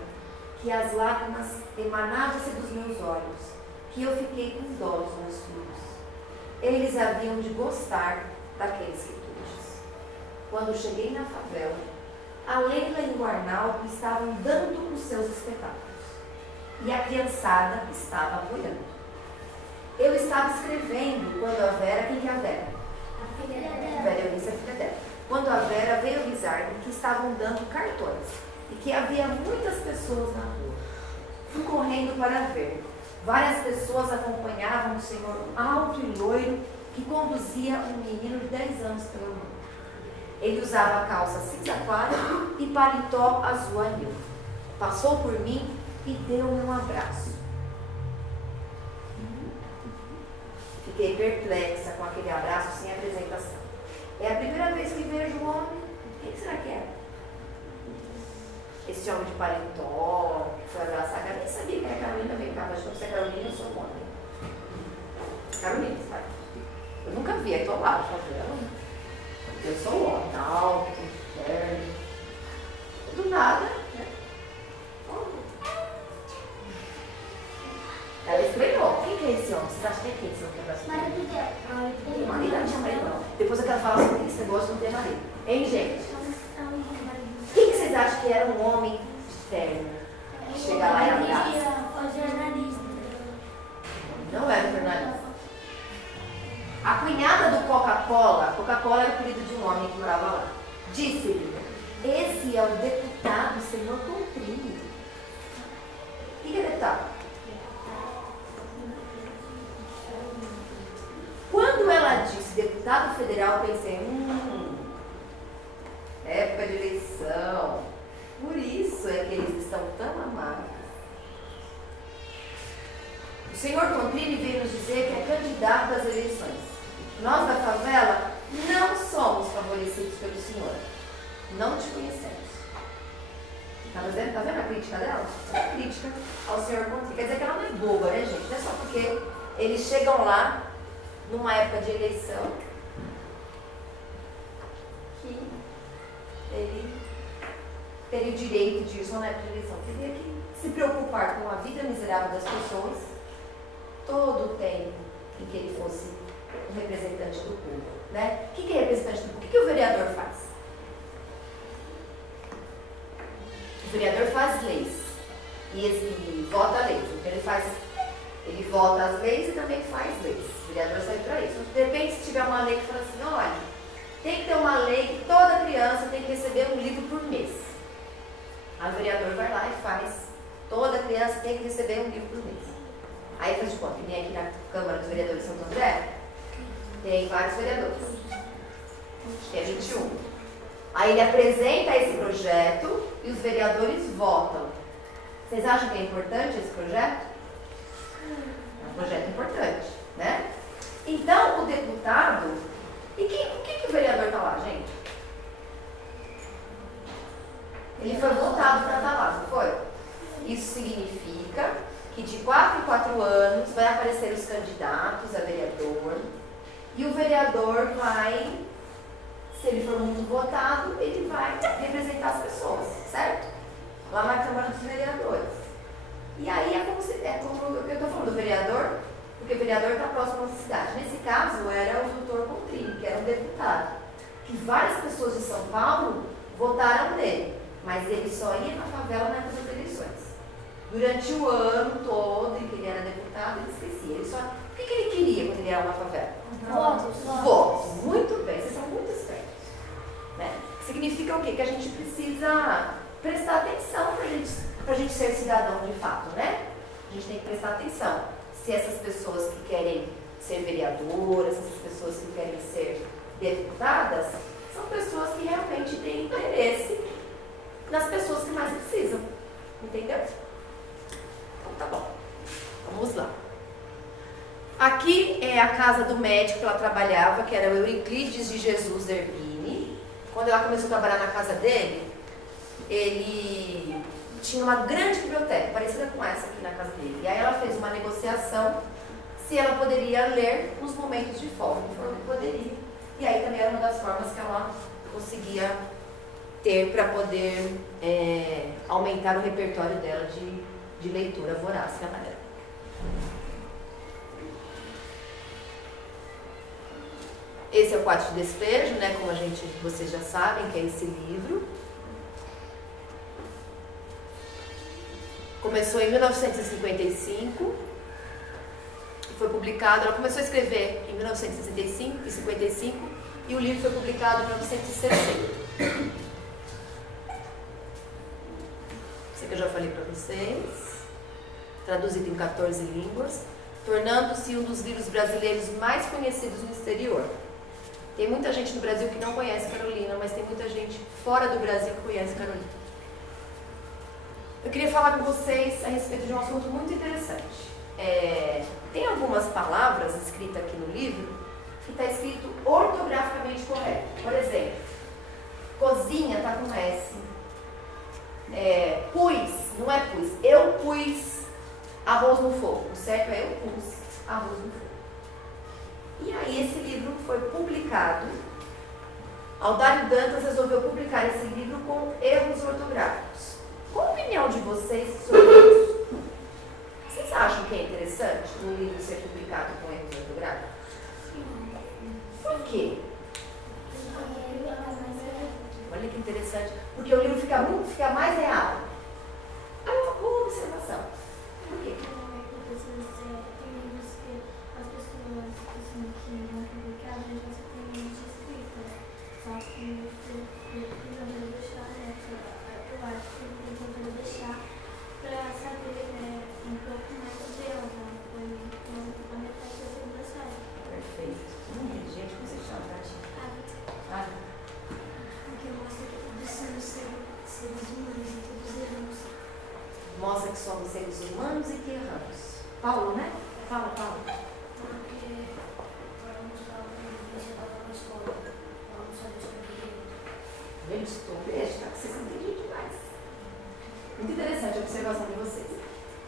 que as lágrimas emanavam-se dos meus olhos, que eu fiquei com dó dos meus filhos. Eles haviam de gostar daqueles quitutes. Quando cheguei na favela, a Leila e o Arnaldo estavam dando os seus espetáculos e a criançada estava apoiando. Eu estava escrevendo quando a Vera, quem que é a Vera? A filha dela. Vera Eunice, a filha dela. Quando a Vera veio avisar-me que estavam dando cartões e que havia muitas pessoas na rua. Fui correndo para ver. Várias pessoas acompanhavam o senhor alto e loiro que conduzia um menino de 10 anos pela mão. Ele usava calça cinza clara e paletó azul anil. Passou por mim e deu-me um abraço. Fiquei perplexa com aquele abraço sem apresentação. É a primeira vez que vejo um homem. Quem será que é? Esse homem de paletó, que foi abraçar. Eu nem sabia que era Carolina. Vem cá, mas se é Carolina, eu sou homem. Carolina, sabe? Eu nunca vi, aí tô lá, favela. Eu sou o homem, alto, inferno. Do nada, né? Ela estranhou. Quem que é esse homem? Vocês acham que é quem? Esse homem que é brasileiro? Tem marido? Não tinha marido, não. Depois eu quero falar sobre esse negócio de não ter marido. Hein, gente? Quem que vocês acham que era um homem de terno? Que chega lá e abraça? Não era o jornalista. A cunhada do Coca-Cola era o apelido de um homem que morava lá. Disse-lhe: esse é o deputado senhor Contrini. O que é deputado? Quando ela disse deputado federal, eu pensei, época de eleição. Por isso é que eles estão tão amados. O senhor Contrini veio nos dizer que é candidato às eleições. Nós da favela não somos favorecidos pelo senhor. Não te conhecemos. Tá vendo a crítica dela? É a crítica ao senhor Contrini. Quer dizer que ela não é boba, né, gente? Não é só porque eles chegam lá numa época de eleição que ele teria o direito de ir só na época de eleição. Teria que se preocupar com a vida miserável das pessoas todo o tempo em que ele fosse um representante do povo, né? O que é representante do povo? O que o vereador faz? O vereador faz leis e vota leis. Então ele vota as leis e também faz leis. O vereador serve para isso. De repente, se tiver uma lei que fala assim, olha, tem que ter uma lei que toda criança tem que receber um livro por mês. Aí o vereador vai lá e faz. Toda criança tem que receber um livro por mês. Aí faz de conta que nem aqui na Câmara dos Vereadores de Santo André, tem vários vereadores. Tem 21. Aí ele apresenta esse projeto e os vereadores votam. Vocês acham que é importante esse projeto? É um projeto importante, né? Então, o deputado... E o que o vereador está lá, gente? Ele foi votado para estar lá, não foi? Isso significa que de 4 em 4 anos vai aparecer os candidatos a vereador e o vereador vai, se ele for muito votado, ele vai representar as pessoas, certo? Lá na Câmara dos Vereadores. E aí é como eu estou falando do vereador, porque o vereador está próximo da cidade. Nesse caso era o doutor Contrini, que era um deputado, que várias pessoas de São Paulo votaram nele, mas ele só ia na favela na época das eleições. Durante o ano todo em que ele era deputado, ele esquecia. O que ele queria quando ele era uma favela? Votos. Votos. Muito bem, vocês são muito espertos. Né? Significa o quê? Que a gente precisa prestar atenção para a gente ser cidadão de fato, né? A gente tem que prestar atenção. Se essas pessoas que querem ser vereadoras, essas pessoas que querem ser deputadas, são pessoas que realmente têm interesse nas pessoas que mais precisam. Entendeu? Então tá bom. Vamos lá. Aqui é a casa do médico que ela trabalhava, que era o Euriclides de Jesus Zerbini. Quando ela começou a trabalhar na casa dele, ele tinha uma grande biblioteca, parecida com essa aqui na casa dele. E aí ela fez uma negociação se ela poderia ler nos momentos de folga. Ele falou que poderia. E aí também era uma das formas que ela conseguia ter para poder aumentar o repertório dela de leitura voraz que ela era. Esse é o Quarto de Despejo, né? Como vocês já sabem, que é esse livro. Começou em 1955 e foi publicado. Ela começou a escrever em 1955 e o livro foi publicado em 1960. Isso que eu já falei para vocês. Traduzido em 14 línguas. tornando-se um dos livros brasileiros mais conhecidos no exterior. Tem muita gente no Brasil que não conhece Carolina, mas tem muita gente fora do Brasil que conhece Carolina. Eu queria falar com vocês a respeito de um assunto muito interessante. Tem algumas palavras escritas aqui no livro que está escrito ortograficamente correto. Por exemplo, cozinha está com S. Pus, não é pus. Eu pus arroz no fogo. O certo é eu pus arroz no fogo. E aí esse livro foi publicado. Aldário Dantas resolveu publicar esse livro com erros ortográficos. Qual a opinião de vocês sobre isso? Vocês acham que é interessante um livro ser publicado com erros ortográficos? Por quê? Olha que interessante. Porque o livro fica mais real. É uma boa observação. Por quê? Mostra que somos seres humanos e que erramos. Paulo, né? Fala, Paulo. Gente, estou beijo, tá? Vocês entendem demais. Muito interessante a observação de vocês.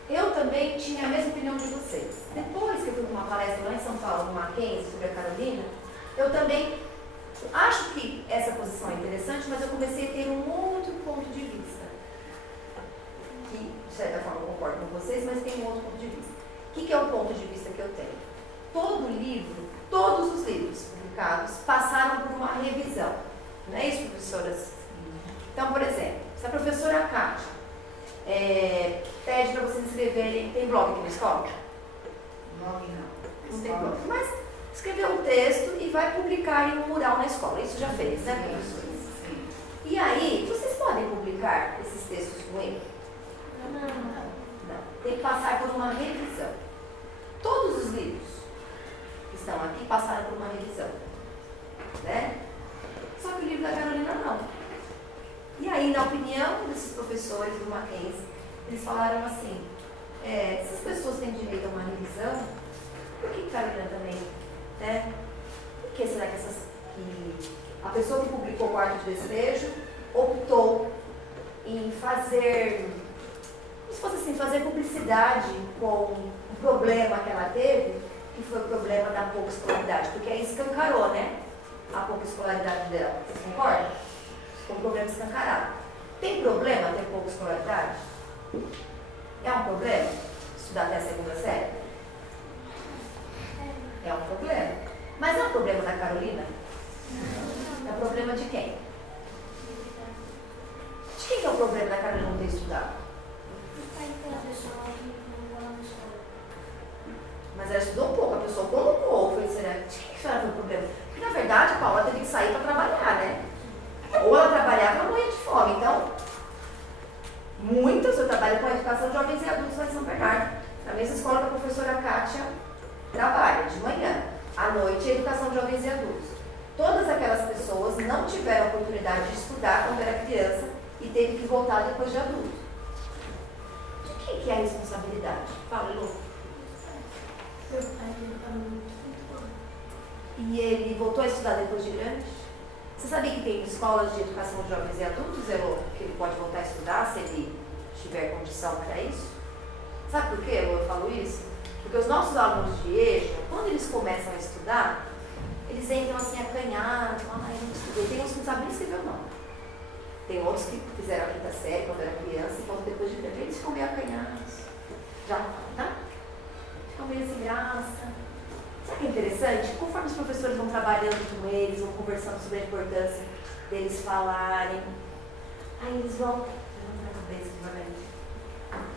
Eu também tinha a mesma opinião de vocês. Depois que eu fui para uma palestra lá em São Paulo, no Mackenzie, sobre a Carolina, eu também acho que essa posição é interessante, mas eu comecei a ter um outro ponto de vista. Que, de certa forma, eu concordo com vocês, mas tem um outro ponto de vista. O que é o ponto de vista que eu tenho? Todo livro, todos os livros publicados passaram por uma revisão. Não é isso, professoras? Então, por exemplo, se a professora Kátia pede para vocês escreverem... Tem blog aqui na escola? Blog não. Não tem blog. Mas escrever um texto e vai publicar em um mural na escola. Isso já fez, né, professores? Sim. E aí, vocês podem publicar esses textos com ele? Não. Tem que passar por uma revisão. Todos os livros que estão aqui passaram por uma revisão. Né? Só que o livro da Carolina não. E aí, na opinião desses professores do Mackenzie, eles falaram assim, se as pessoas têm direito a uma revisão, por que Carolina também? Né? Por que será que a pessoa que publicou o Quarto de Despejo optou em fazer, como se fosse assim, fazer publicidade com o problema que ela teve, que foi o problema da pouca escolaridade, porque aí escancarou, né? A pouca escolaridade dela. Vocês concordam? Foi um problema escancarado. Tem problema ter pouca escolaridade? É um problema estudar até a segunda série? É um problema. Mas é um problema da Carolina? É um problema de quem? De quem que é o problema da Carolina não ter estudado? Mas ela estudou um pouco, a pessoa colocou, foi será? De quem que será que foi o problema? Porque na verdade a Paula teve que sair para trabalhar, né? Ou ela trabalhava ou morria de fome. Então, muitas eu trabalho com a educação de jovens e adultos lá em São Bernardo. Na mesma escola que a professora Kátia trabalha, de manhã. À noite, a educação de jovens e adultos. Todas aquelas pessoas não tiveram a oportunidade de estudar quando era criança e teve que voltar depois de adulto. De quem que é a responsabilidade? Fala, Lu. Meu pai estava muito bom. E ele voltou a estudar depois de grande? Você sabia que tem escolas de educação de jovens e adultos, Elô, que ele pode voltar a estudar se ele tiver condição para isso? Sabe por quê, Elô, eu falo isso? Porque os nossos alunos de EJA, quando eles começam a estudar, eles entram assim acanhados, eu não estudei. Tem uns que não sabem nem escrever o nome. Tem outros que fizeram a quinta série quando era criança e quando depois de grande, eles ficam meio acanhados. Já, tá? Ficam meio sem graça. Sabe o que é interessante? Conforme os professores vão trabalhando com eles, vão conversando sobre a importância deles falarem, aí eles vão levantando a cabeça devagarzinho.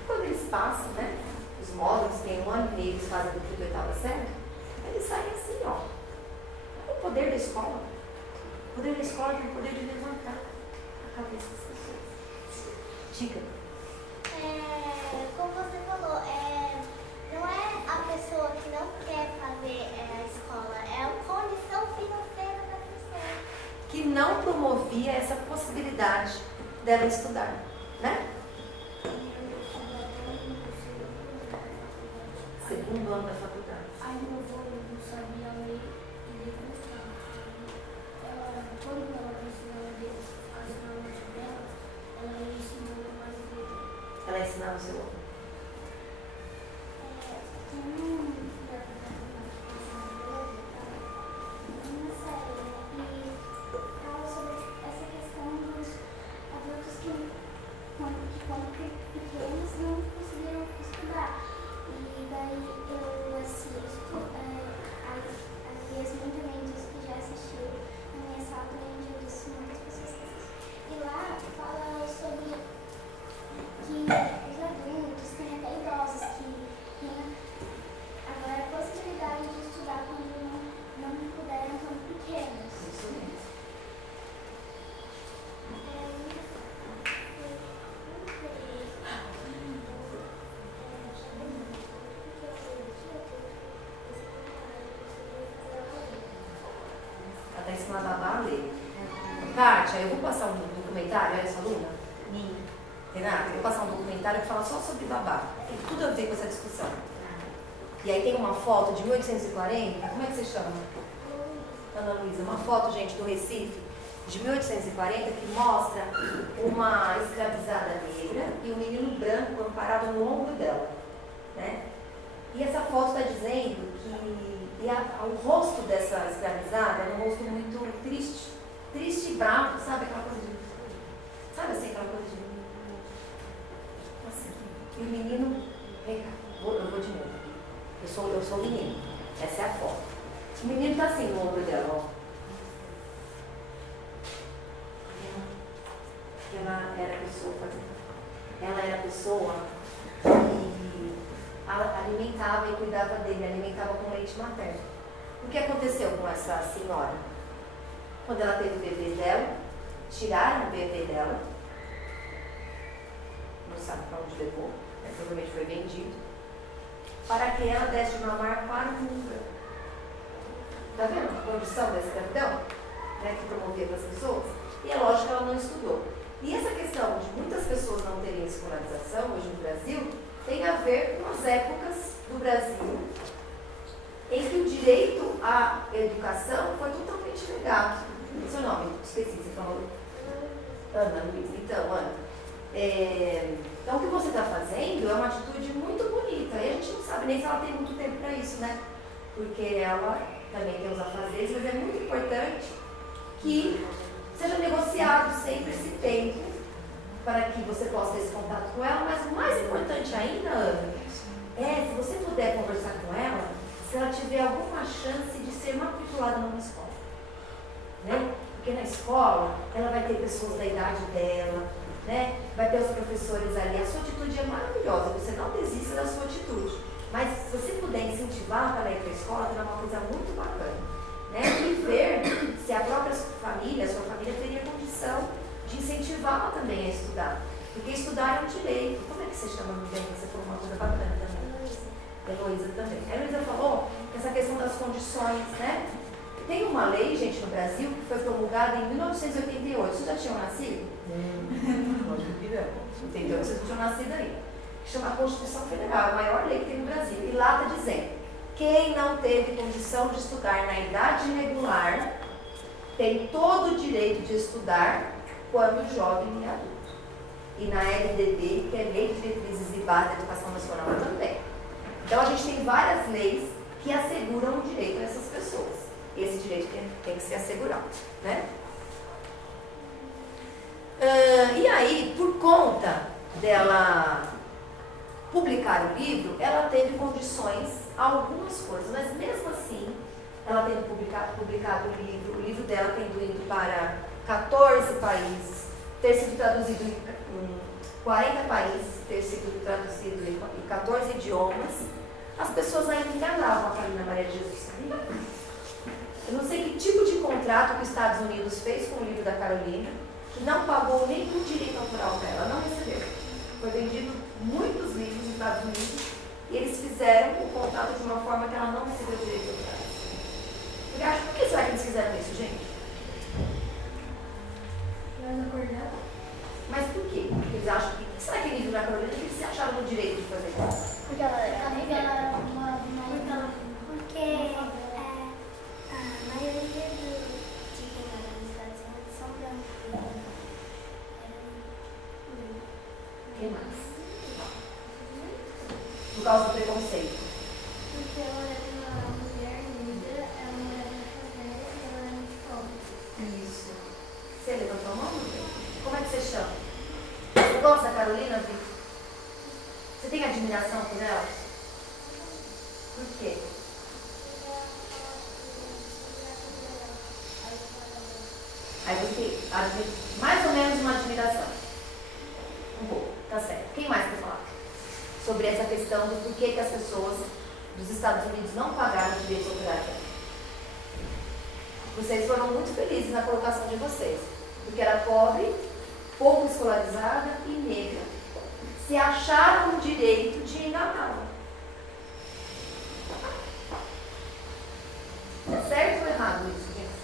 Quando eles passam, né? Os módulos, tem 1 ano e meio, eles fazem do fim da 8ª série, eles saem assim, ó. É o poder da escola. O poder da escola tem o poder de levantar a cabeça das pessoas. Diga. Como você falou, não é a pessoa que não quer fazer a escola, é a condição financeira da pessoa. Que não promovia essa possibilidade dela estudar, né? Segundo ano da faculdade. Aí meu avô não sabia ler e ler constante. Quando ela ensinava as aulas dela, ela ensinou mais dele. Ela ensinava o seu avô. Tem uma série que fala sobre essa questão dos adultos que quando pequenos não conseguiram estudar. E daí eu assisto, às vezes muita gente diz que já assistiu na minha sala, também eu disse muitas pessoas que assistiram. E lá fala sobre que os adultos, tem até idosos que têm agora a possibilidade de estudar quando não puderam quando pequenos. Isso mesmo. Ela está ensinando a babá a ler. Kátia, eu vou passar um documentário, é sua aluna? Renata, eu vou passar um documentário que fala só sobre babá. Tem tudo a ver com essa discussão. E aí tem uma foto de 1840, como é que você chama? Ana Luísa, uma foto, gente, do Recife, de 1840, que mostra uma escravizada negra e um menino branco amparado no ombro dela, né? E essa foto está dizendo que o rosto dessa escravizada era um rosto muito triste, triste e bravo, sabe aquela coisa de... Sabe assim, aquela coisa de... Assim. E o menino... Vem cá, eu vou de novo. Eu sou o menino. Essa é a foto. O menino está assim no ombro dela, ó. Ela era a pessoa que alimentava e cuidava dele, alimentava com leite materno. O que aconteceu com essa senhora? Quando ela teve o bebê dela, tiraram o bebê dela, não sabe para onde levou, né? Provavelmente foi vendido, para que ela desse de mamar para o mundo. Está vendo a condição da escravidão, né, que promovia para as pessoas? E é lógico que ela não estudou. E essa questão de muitas pessoas não terem escolarização hoje no Brasil tem a ver com as épocas do Brasil em que o direito à educação foi totalmente negado. Seu nome específico, você falou? Ana Luísa. Então, Ana, então o que você está fazendo é uma atitude muito bonita. E a gente não sabe nem se ela tem muito tempo para isso, né? Porque ela também tem os afazeres, mas é muito importante que seja negociado sempre esse tempo para que você possa ter esse contato com ela, mas o mais importante ainda, Ana, é se você puder conversar com ela, se ela tiver alguma chance de ser matriculada numa escola, né? Porque na escola ela vai ter pessoas da idade dela, né? Vai ter os professores ali, a sua atitude é maravilhosa, você não desista da sua atitude, mas se você puder incentivar para ela ir para a escola, é uma coisa muito bacana, né? E ver se a própria família, a sua família teria condição de incentivá-la também a estudar. Porque estudar é um direito. Como é que você chama bem? Você falou uma coisa bacana também. Heloísa também. A Heloísa falou que essa questão das condições, né? Tem uma lei, gente, no Brasil, que foi promulgada em 1988. Vocês já tinham nascido? Lógico que não. Entendeu? Vocês não tinham nascido aí. Que chama a Constituição Federal, a maior lei que tem no Brasil. E lá está dizendo: quem não teve condição de estudar na idade regular tem todo o direito de estudar quando jovem e adulto. E na LDB, que é Lei de Diretrizes e Bases da Educação Nacional, também. Então a gente tem várias leis que asseguram o direito a essas pessoas. Esse direito tem que ser assegurado, né? E aí, por conta dela publicar o livro, ela teve condições a algumas coisas, mas mesmo assim, ela tendo publicado o livro dela tendo ido para 14 países, ter sido traduzido em 40 países, ter sido traduzido em 14 idiomas, as pessoas ainda enganavam a Carolina Maria de Jesus. Eu não sei que tipo de contrato que os Estados Unidos fez com o livro da Carolina, que não pagou nenhum direito autoral para ela, não recebeu. Foi vendido muitos livros nos Estados Unidos e eles fizeram o contrato de uma forma que ela não recebeu direito autorais. Por que será que eles fizeram isso, gente? Mas por quê? Porque eles acham que... Será que eles na Carolina que eles se acharam no direito de fazer isso? Porque ela era uma... Porque a maioria de quem mora nos Estados Unidos são brancos. O que mais? Por causa do preconceito. Porque ela era uma mulher negra, ela morava na favela e ela era muito pobre. Isso. Você levantou a mão? Como é que você chama? Você gosta da Carolina, Vitor? Você tem admiração por ela? Por quê? Aí você admira mais ou menos uma admiração. Um pouco, tá certo. Quem mais quer falar? Sobre essa questão do porquê que as pessoas dos Estados Unidos não pagaram direitos autorais. Vocês foram muito felizes na colocação de vocês, porque era pobre, pouco escolarizada e negra. Se acharam o direito de enganá-la. É certo ou errado isso, gente?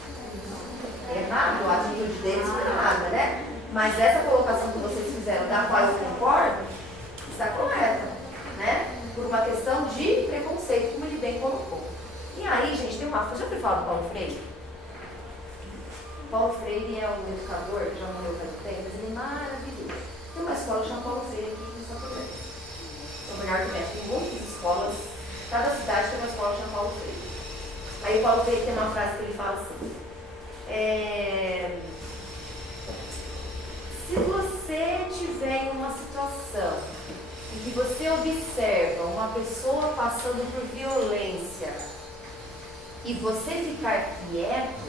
É errado, a atitude deles foi errada, né? Mas essa colocação que vocês fizeram, da qual eu concordo, está correta, né? Por uma questão de preconceito, como ele bem colocou. E aí, gente, tem uma... Já ouviu falar do Paulo Freire? Paulo Freire é um educador que já morreu faz tempo, mas ele é maravilhoso. Tem uma escola que chama Paulo Freire aqui em São Bernardo. São Bernardo Mestre. Tem muitas escolas, cada cidade tem uma escola que chama Paulo Freire. Aí o Paulo Freire tem uma frase que ele fala assim: se você tiver em uma situação em que você observa uma pessoa passando por violência e você ficar quieto,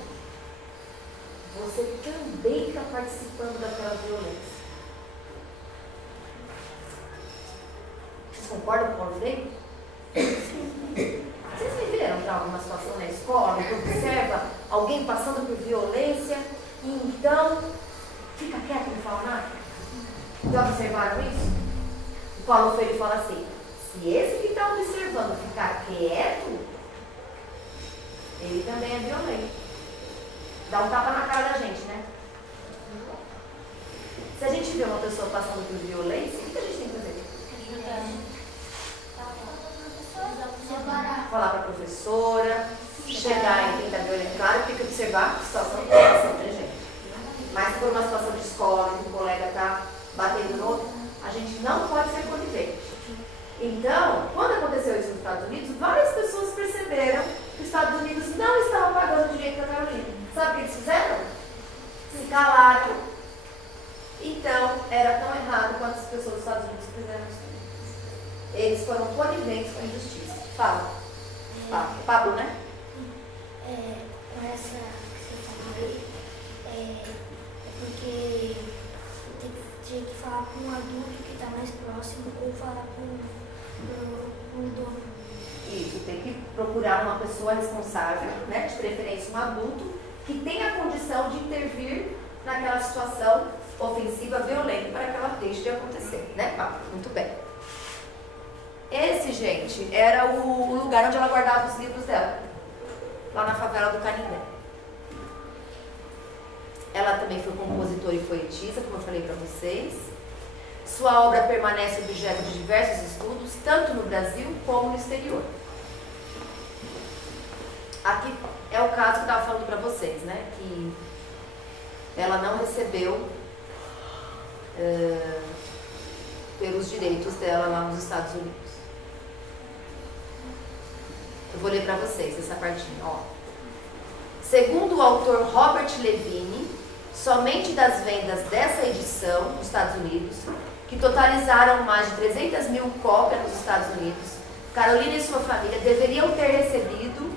você também está participando daquela violência. Vocês concordam com o Paulo Freire? Vocês viveram já alguma situação na escola que observa alguém passando por violência e então fica quieto e não fala nada? Já observaram isso? O Paulo Freire fala assim: se esse que está observando ficar quieto, ele também é violento. Dá um tapa na cara da gente, né? Se a gente vê uma pessoa passando por violência, o que a gente tem que fazer? Falar para a professora, chegar em quem está violento. Claro, tem que observar a situação que está passando, né, gente? Mas se for uma situação de escola, que o colega está batendo no outro, a gente não pode ser conivente. Então, quando aconteceu isso nos Estados Unidos, várias pessoas perceberam que os Estados Unidos não estavam pagando o direito da Carolina. Sabe o que eles fizeram? Se calaram. Então, era tão errado quanto as pessoas dos Estados Unidos fizeram isso. Eles foram coniventes com a injustiça. Fala. Pablo, né? Com essa que você falou aí, porque tinha que falar com um adulto que está mais próximo ou falar com o dono. Isso, tem que procurar uma pessoa responsável, né? De preferência um adulto, que tenha a condição de intervir naquela situação ofensiva, violenta, para que ela deixe de acontecer, né, Pablo? Muito bem. Esse, gente, era o lugar onde ela guardava os livros dela, lá na favela do Canindé. Ela também foi compositora e poetisa, como eu falei para vocês. Sua obra permanece objeto de diversos estudos, tanto no Brasil como no exterior. Aqui é o caso que eu estava falando para vocês, né? Que ela não recebeu pelos direitos dela lá nos Estados Unidos. Eu vou ler para vocês essa partinha, ó. Segundo o autor Robert Levine, somente das vendas dessa edição nos Estados Unidos, que totalizaram mais de 300 mil cópias nos Estados Unidos, Carolina e sua família deveriam ter recebido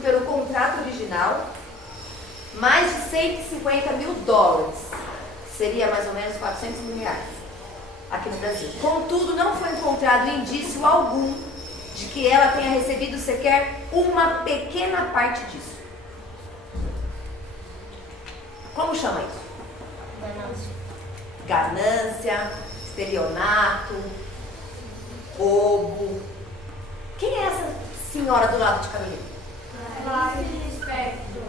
pelo contrato original mais de 150 mil dólares, seria mais ou menos 400 mil reais aqui no Brasil. Contudo, não foi encontrado indício algum de que ela tenha recebido sequer uma pequena parte disso. Como chama isso? Ganância. Ganância, estelionato, roubo. Quem é essa senhora do lado de Carolina? Clarice Lispector.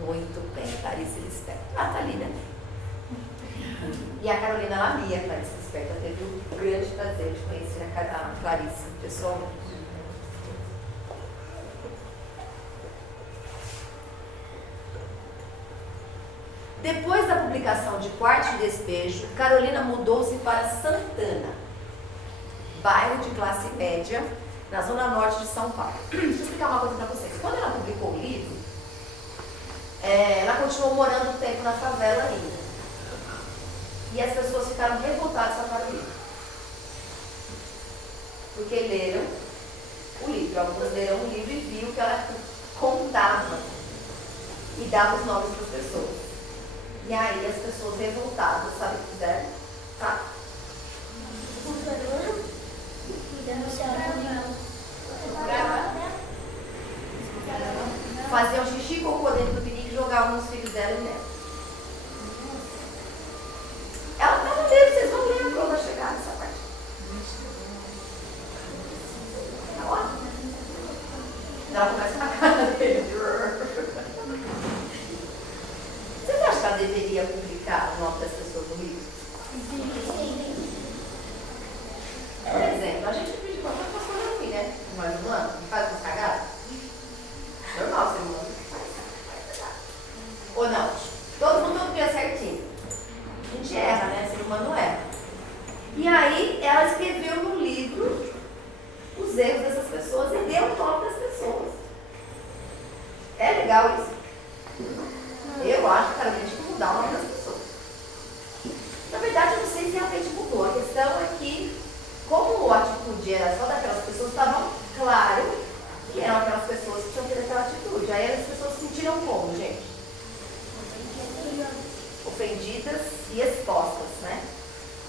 Muito bem, Clarice Lispector. Ah, tá ali, né? E a Carolina ela lia a Clarice Lispector. Ela teve o grande prazer de conhecer a Clarice pessoalmente. Depois da publicação de Quarto de Despejo, Carolina mudou-se para Santana, bairro de classe média, na zona norte de São Paulo. Deixa eu explicar uma coisa para vocês. Quando ela publicou o livro, ela continuou morando um tempo na favela ainda. E as pessoas ficaram revoltadas com a Carolina. Porque leram o livro. Alguns leram o livro e viram que ela contava e dava os nomes para as pessoas. E aí as pessoas revoltadas, sabe o que fizeram? Tá? Faziam xixi e cocô dentro do pinico e jogavam nos filhos dela e nela. Ela tá no livro, vocês vão ler quando vai chegar nessa parte. Tá lá? Ela começa na cara dele. Vocês acham que ela deveria publicar o nome das pessoas no livro? Por exemplo, a gente pediu qualquer coisa aqui, né? Nós humanos, que faz umas cagadas. Normal ser humano. Ou não? Todo mundo cria certinho. A gente erra, né? Ser humano erra. E aí, ela escreveu no livro os erros dessas pessoas e deu o nome das pessoas. É legal isso? Eu acho que a gente tem que mudar o nome das pessoas. Na verdade, eu não sei se realmente mudou. A questão é que, como a atitude era só daquelas pessoas, estava claro que eram aquelas pessoas que tinham tido aquela atitude. Aí as pessoas se sentiram como, gente? Ofendidas e expostas, né?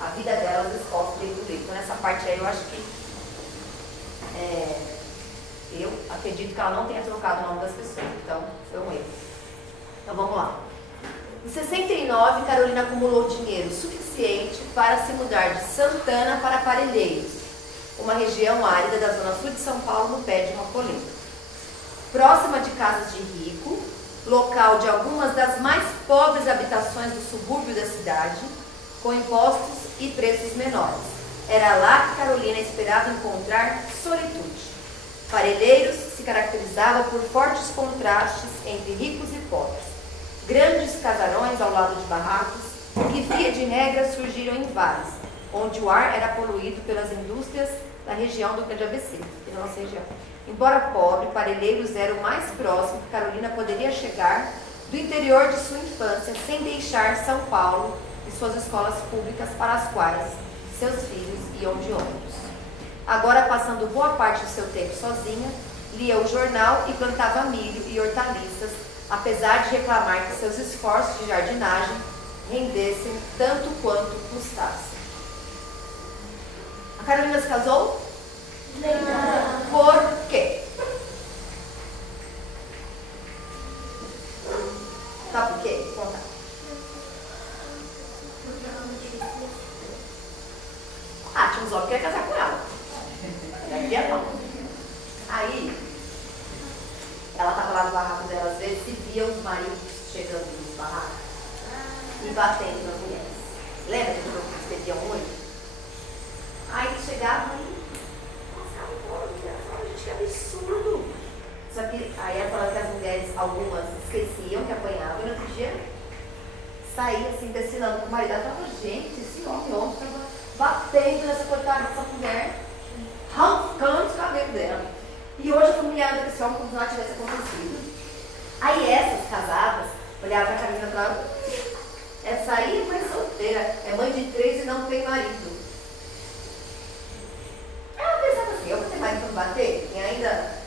A vida delas exposta dentro do livro. Então, nessa parte aí, eu acho que eu acredito que ela não tenha trocado o nome das pessoas. Então, foi um erro. Então, vamos lá. Em 69, Carolina acumulou dinheiro suficiente para se mudar de Santana para Parelheiros, uma região árida da zona sul de São Paulo, no pé de uma colina. Próxima de casas de rico, local de algumas das mais pobres habitações do subúrbio da cidade, com impostos e preços menores. Era lá que Carolina esperava encontrar solitude. Parelheiros se caracterizava por fortes contrastes entre ricos e pobres. Grandes casarões ao lado de barracos, que via de regra surgiram em vales, onde o ar era poluído pelas indústrias da região do Grande ABC, da nossa região. Embora pobre, Parelheiros era o mais próximo que Carolina poderia chegar do interior de sua infância, sem deixar São Paulo e suas escolas públicas para as quais seus filhos iam de ônibus. Agora, passando boa parte do seu tempo sozinha, lia o jornal e plantava milho e hortaliças, apesar de reclamar que seus esforços de jardinagem rendessem tanto quanto custassem. A Carolina se casou? Não. Por quê? Sabe por quê? Conta. Tinha uns homens que queriam casar com ela. Não. Aí, ela estava lá no barraco dela, às vezes, e via os maridos chegando nos barracos e batendo nas mulheres. Lembra que eles pediam muito? Aí eles chegavam e passavam o pano, gente, que absurdo. Só que aí ela falava que as mulheres, algumas esqueciam que apanhavam, e no outro dia saía assim, desfilando com o marido. Ela falava, gente, esse homem estava batendo nessa coitada dessa mulher, arrancando os cabelos dela. E hoje a família desse homem como se nada tivesse acontecido. Aí essas casadas olhavam para a Carolina e falavam, essa aí é mãe solteira, é mãe de 3 e não tem marido. Ela pensava assim, eu vou ter marido para bater? E ainda,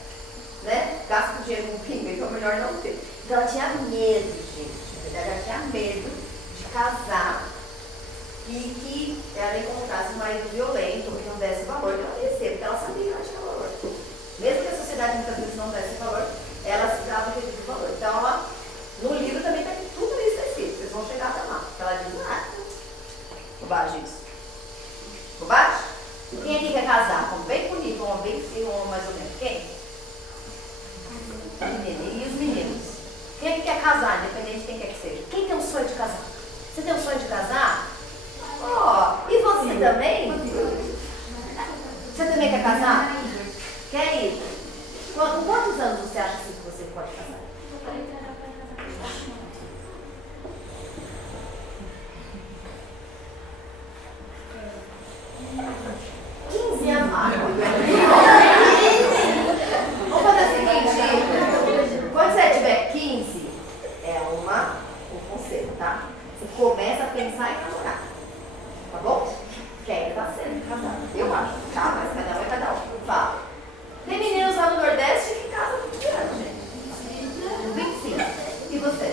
né, gasto dinheiro com pinga, então é melhor não ter. Então ela tinha medo, gente. Na verdade, ela tinha medo de casar e que ela encontrasse um marido violento, ou que não desse valor, que ela ia ser, porque ela sabia que ela tinha valor. Mesmo que a sociedade muitas vezes não desse valor, ela se dava o devido valor. Então, ela, no livro também tem tudo isso escrito, vocês vão chegar até lá. Ela diz, bobagem isso. E os meninos? Quem é que quer casar, independente de quem quer que seja? Quem tem um sonho de casar? Você tem um sonho de casar? Ó, e você também? Você também quer casar? Quer ir? Com quantos anos você acha assim que você pode casar? 15 anos. Vamos fazer o seguinte. Quando você tiver 15, é um conselho, tá? Você começa a pensar em namorar. Tá bom? Que ainda tá sendo casado. Eu acho. Tá, mas cada um é cada um. Fala. Tem meninos lá no Nordeste que casam com 20 anos, gente. 25. E você?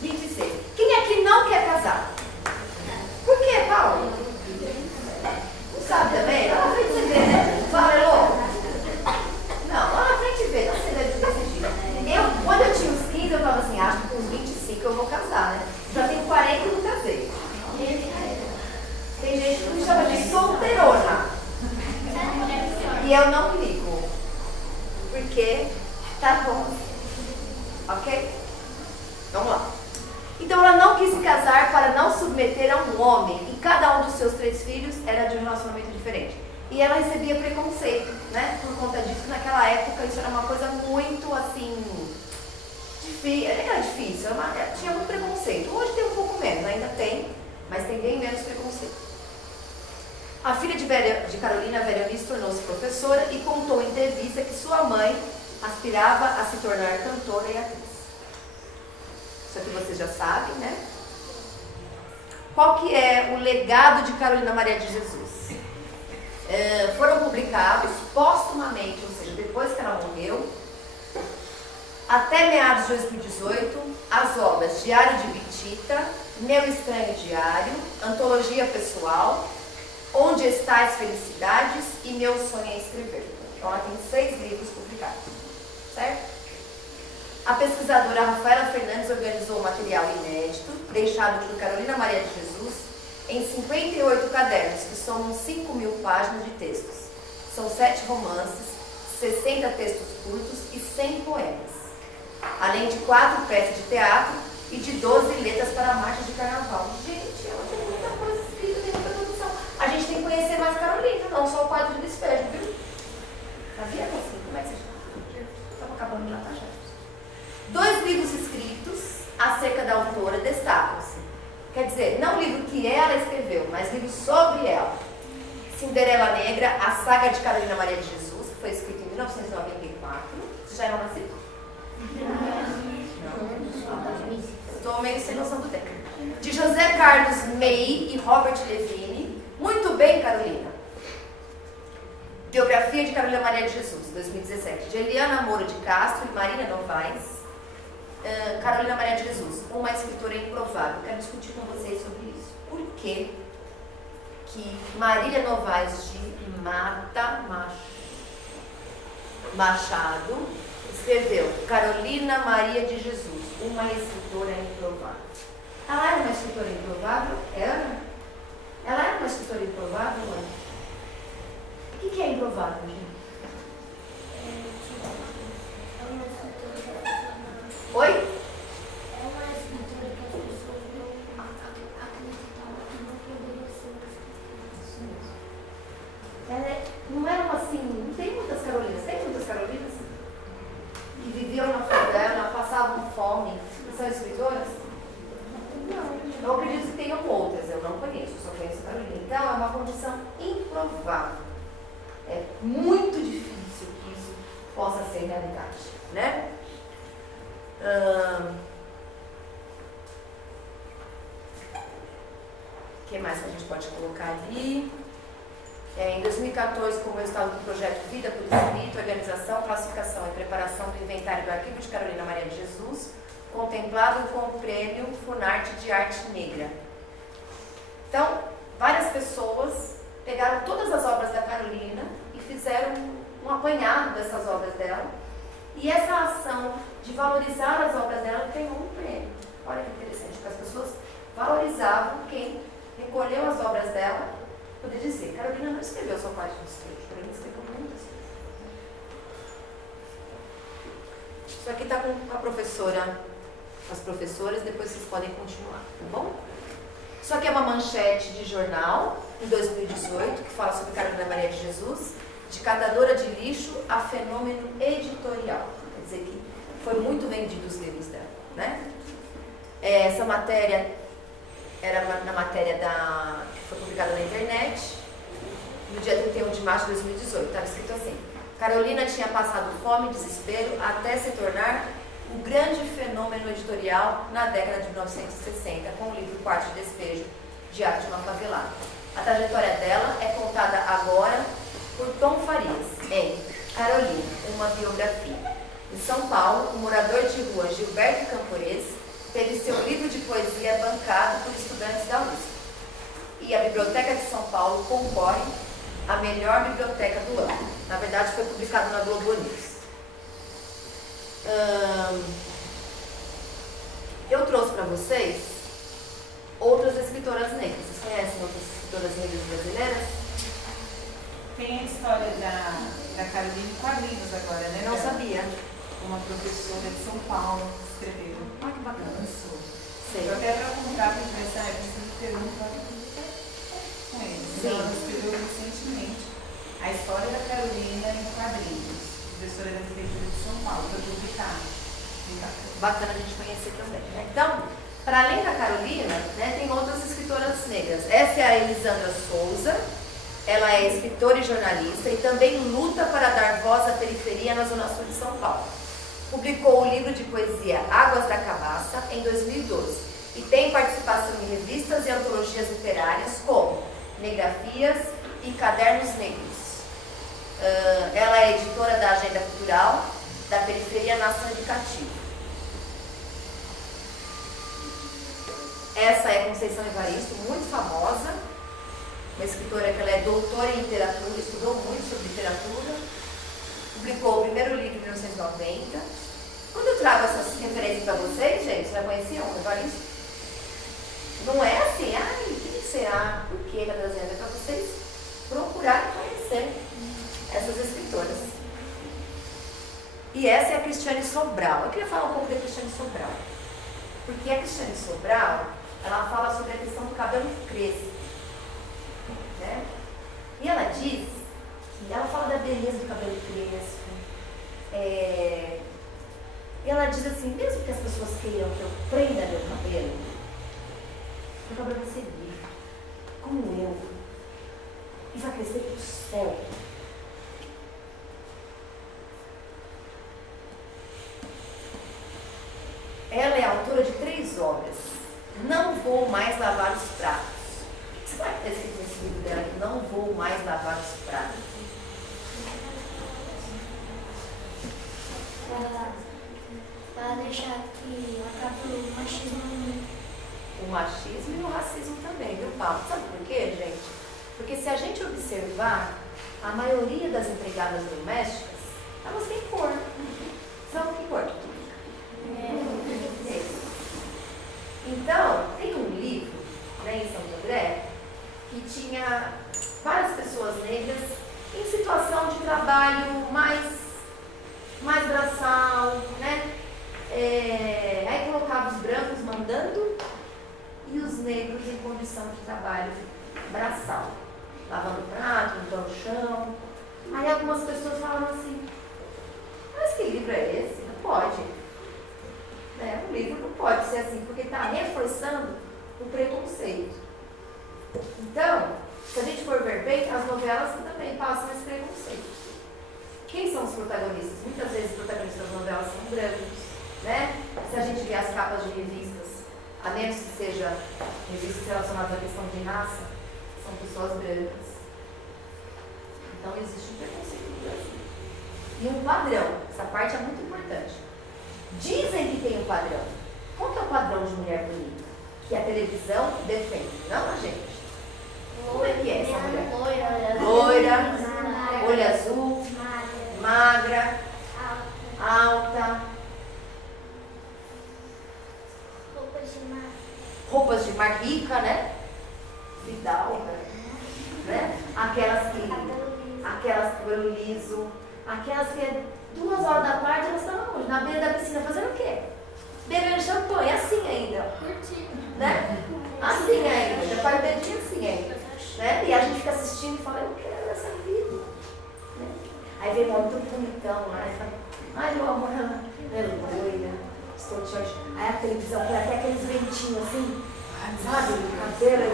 26. Quem aqui não quer casar? Por quê, Paulo? Não sabe também? Lá na frente você vê, né? Fala, Elô. Não, lá na frente vê. Não sei desse jeito. Quando eu tinha uns 15, eu falava assim, acho que com uns 25 eu vou casar, né? Já tenho 40 e não casei. Tem gente que me chama de solteirona. E eu não ligo. Porque tá bom. Ok? Vamos lá. Então ela não quis se casar para não submeter a um homem. E cada um dos seus 3 filhos era de um relacionamento diferente. E ela recebia preconceito, né? Por conta disso, naquela época isso era uma coisa muito assim. Difícil. Era difícil, tinha muito preconceito. Hoje tem um pouco menos, ainda tem, mas tem bem menos preconceito. A filha de Carolina, Veronice, tornou-se professora e contou em entrevista que sua mãe aspirava a se tornar cantora e atriz. Isso aqui vocês já sabem, né? Qual que é o legado de Carolina Maria de Jesus? Foram publicados póstumamente, ou seja, depois que ela morreu, até meados de 2018, as obras Diário de Bitita, Meu Estranho Diário, Antologia Pessoal, Onde Estais Felicidades e Meu Sonho é Escrever. Então ela tem 6 livros publicados, certo? A pesquisadora Rafaela Fernandes organizou um material inédito, deixado por Carolina Maria de Jesus, em 58 cadernos, que somam 5.000 páginas de textos. São 7 romances, 60 textos curtos e 100 poemas, além de 4 peças de teatro e de 12 letras para a marcha de carnaval. Gente, ela tem muita coisa escrita, tem muita produção. A gente tem que conhecer mais Carolina, não só o quadro de despejo, viu? Sabia, assim? Como é que você chama? Estamos acabando de matar já. 2 livros escritos acerca da autora destacam-se. Quer dizer, não o livro que ela escreveu, mas livros sobre ela. Cinderela Negra, a saga de Carolina Maria de Jesus, que foi escrito em 1994. Você já era nascido? Estou meio sem noção do tempo. De José Carlos May e Robert Levine. Muito bem, Carolina. Biografia de Carolina Maria de Jesus, 2017. De Eliana Moura de Castro e Marina Novaes. Carolina Maria de Jesus, uma escritora improvável. Quero discutir com vocês sobre isso. Por que Marília Novaes de Machado escreveu Carolina Maria de Jesus, uma escritora improvável? Ela era uma escritora improvável? Ela era uma escritora improvável, mãe? O que é improvável, gente? Oi? É uma escritora que as pessoas não acreditavam que não poderia ser uma escritora. Ela não eram assim, não tem muitas Carolinas, tem muitas Carolinas que viviam na favela, passavam fome e são escritoras? Não, eu acredito que tenham outras, eu não conheço, só conheço Carolina. Então é uma condição improvável. É muito difícil que isso possa ser realidade, né? O que mais que a gente pode colocar ali? Em 2014, como resultado do projeto Vida por Escrito, organização, classificação e preparação do inventário do Arquivo de Carolina Maria de Jesus, contemplado com o prêmio Funarte de Arte Negra. Então, várias pessoas pegaram todas as obras da Carolina e fizeram um apanhado dessas obras dela. E essa ação de valorizar as obras dela ganhou um prêmio. Olha que interessante, porque as pessoas valorizavam quem recolheu as obras dela. Poder dizer, Carolina não escreveu só parte dos textos, Carolina escreveu muito Isso aqui está com a professora, as professoras, depois vocês podem continuar, tá bom? Isso aqui é uma manchete de jornal, em 2018, que fala sobre Carolina Maria de Jesus, de catadora de lixo a fenômeno editorial. Quer dizer que foram muito vendidos os livros dela, né? Essa matéria era na matéria que foi publicada na internet, no dia 31 de março de 2018. Estava escrito assim: Carolina tinha passado fome e desespero até se tornar o grande fenômeno editorial na década de 1960, com o livro Quarto de Despejo, Diário de uma Favelada. A trajetória dela é contada agora por Tom Farias, em Carolina, uma biografia. Em São Paulo, o morador de rua Gilberto Camporese teve seu livro de poesia bancado por estudantes da USP. E a Biblioteca de São Paulo concorre à melhor biblioteca do ano. Na verdade, foi publicado na Globo News. Eu trouxe para vocês outras escritoras negras. Vocês conhecem outras escritoras negras brasileiras? Tem a história da Carolina em quadrinhos agora, né? Não sabia. Uma professora de São Paulo escreveu. Ah, que bacana. Sei. Eu até para comprar para interessar, eu preciso ter um com eles. Então, ela escreveu recentemente a história da Carolina em quadrinhos. Professora da Prefeitura de São Paulo, foi publicada. Bacana a gente conhecer também, né? Então, para além da Carolina, né, tem outras escritoras negras. Essa é a Elisandra Souza. Ela é escritora e jornalista e também luta para dar voz à periferia na Zona Sul de São Paulo. Publicou o livro de poesia Águas da Cabaça em 2012 e tem participação em revistas e antologias literárias como Negrafias e Cadernos Negros. Ela é editora da Agenda Cultural da Periferia Nação Educativa. Essa é Conceição Evaristo, muito famosa, uma escritora que ela é doutora em literatura, estudou muito sobre literatura, publicou o primeiro livro em 1990. Quando eu trago essas referências para vocês, gente, vocês já conheciam o Evaristo? Não é assim, ai, quem será? Por que está trazendo? É para vocês procurarem conhecer essas escritoras. E essa é a Cristiane Sobral. Eu queria falar um pouco da Cristiane Sobral. Porque a Cristiane Sobral, ela fala sobre a questão do cabelo crespo. Né? E ela diz, ela fala da beleza do cabelo crespo. E ela diz assim, mesmo que as pessoas queiram que eu prenda meu cabelo vai ser livre, como eu, e vai crescer para o céu. Ela é autora de 3 obras. Não vou mais lavar os pratos. Você vai ter escrito nesse livro dela que não vou mais lavar os pratos. Para deixar que acabe o machismo. O machismo e o racismo também, viu, Paulo? Sabe por quê, gente? Porque se a gente observar, a maioria das empregadas domésticas, elas têm cor. São que cor? Então, tem um livro, né, em São André, que tinha várias pessoas negras em situação de trabalho mais braçal, né? Aí colocava os brancos mandando e os negros em condição de trabalho braçal, lavando prato, limpando o chão. Aí algumas pessoas falavam assim, mas que livro é esse? Não pode. O livro não pode ser assim, porque está reforçando o preconceito. Então, se a gente for ver bem, as novelas também passam esse preconceito. Quem são os protagonistas? Muitas vezes os protagonistas das novelas são brancos, né? Se a gente vê as capas de revistas, a menos que sejam revistas relacionadas à questão de raça, são pessoas brancas. Então existe um preconceito no Brasil. E um padrão, essa parte é muito importante. Dizem que tem um padrão. Qual que é o padrão de mulher bonita? Que a televisão defende, não a gente. Como é que é essa mulher? Loira, olho azul, magra, alta, roupas de mar rica, né? Vidal, né? Aquelas cabelo liso, Aquelas que é 2 horas da tarde, elas estavam onde? Na beira da piscina, fazendo o quê? Bebendo champanhe, assim ainda. Né? Assim ainda, já faz o dedinho assim ainda. Né? E a gente fica assistindo e fala, eu quero essa vida. Né? Aí vem um homem todo bonitão lá e fala, ai meu amor, ela é loira, estou te achando. Aí a televisão põe até aqueles ventinhos assim, sabe? Cadeira.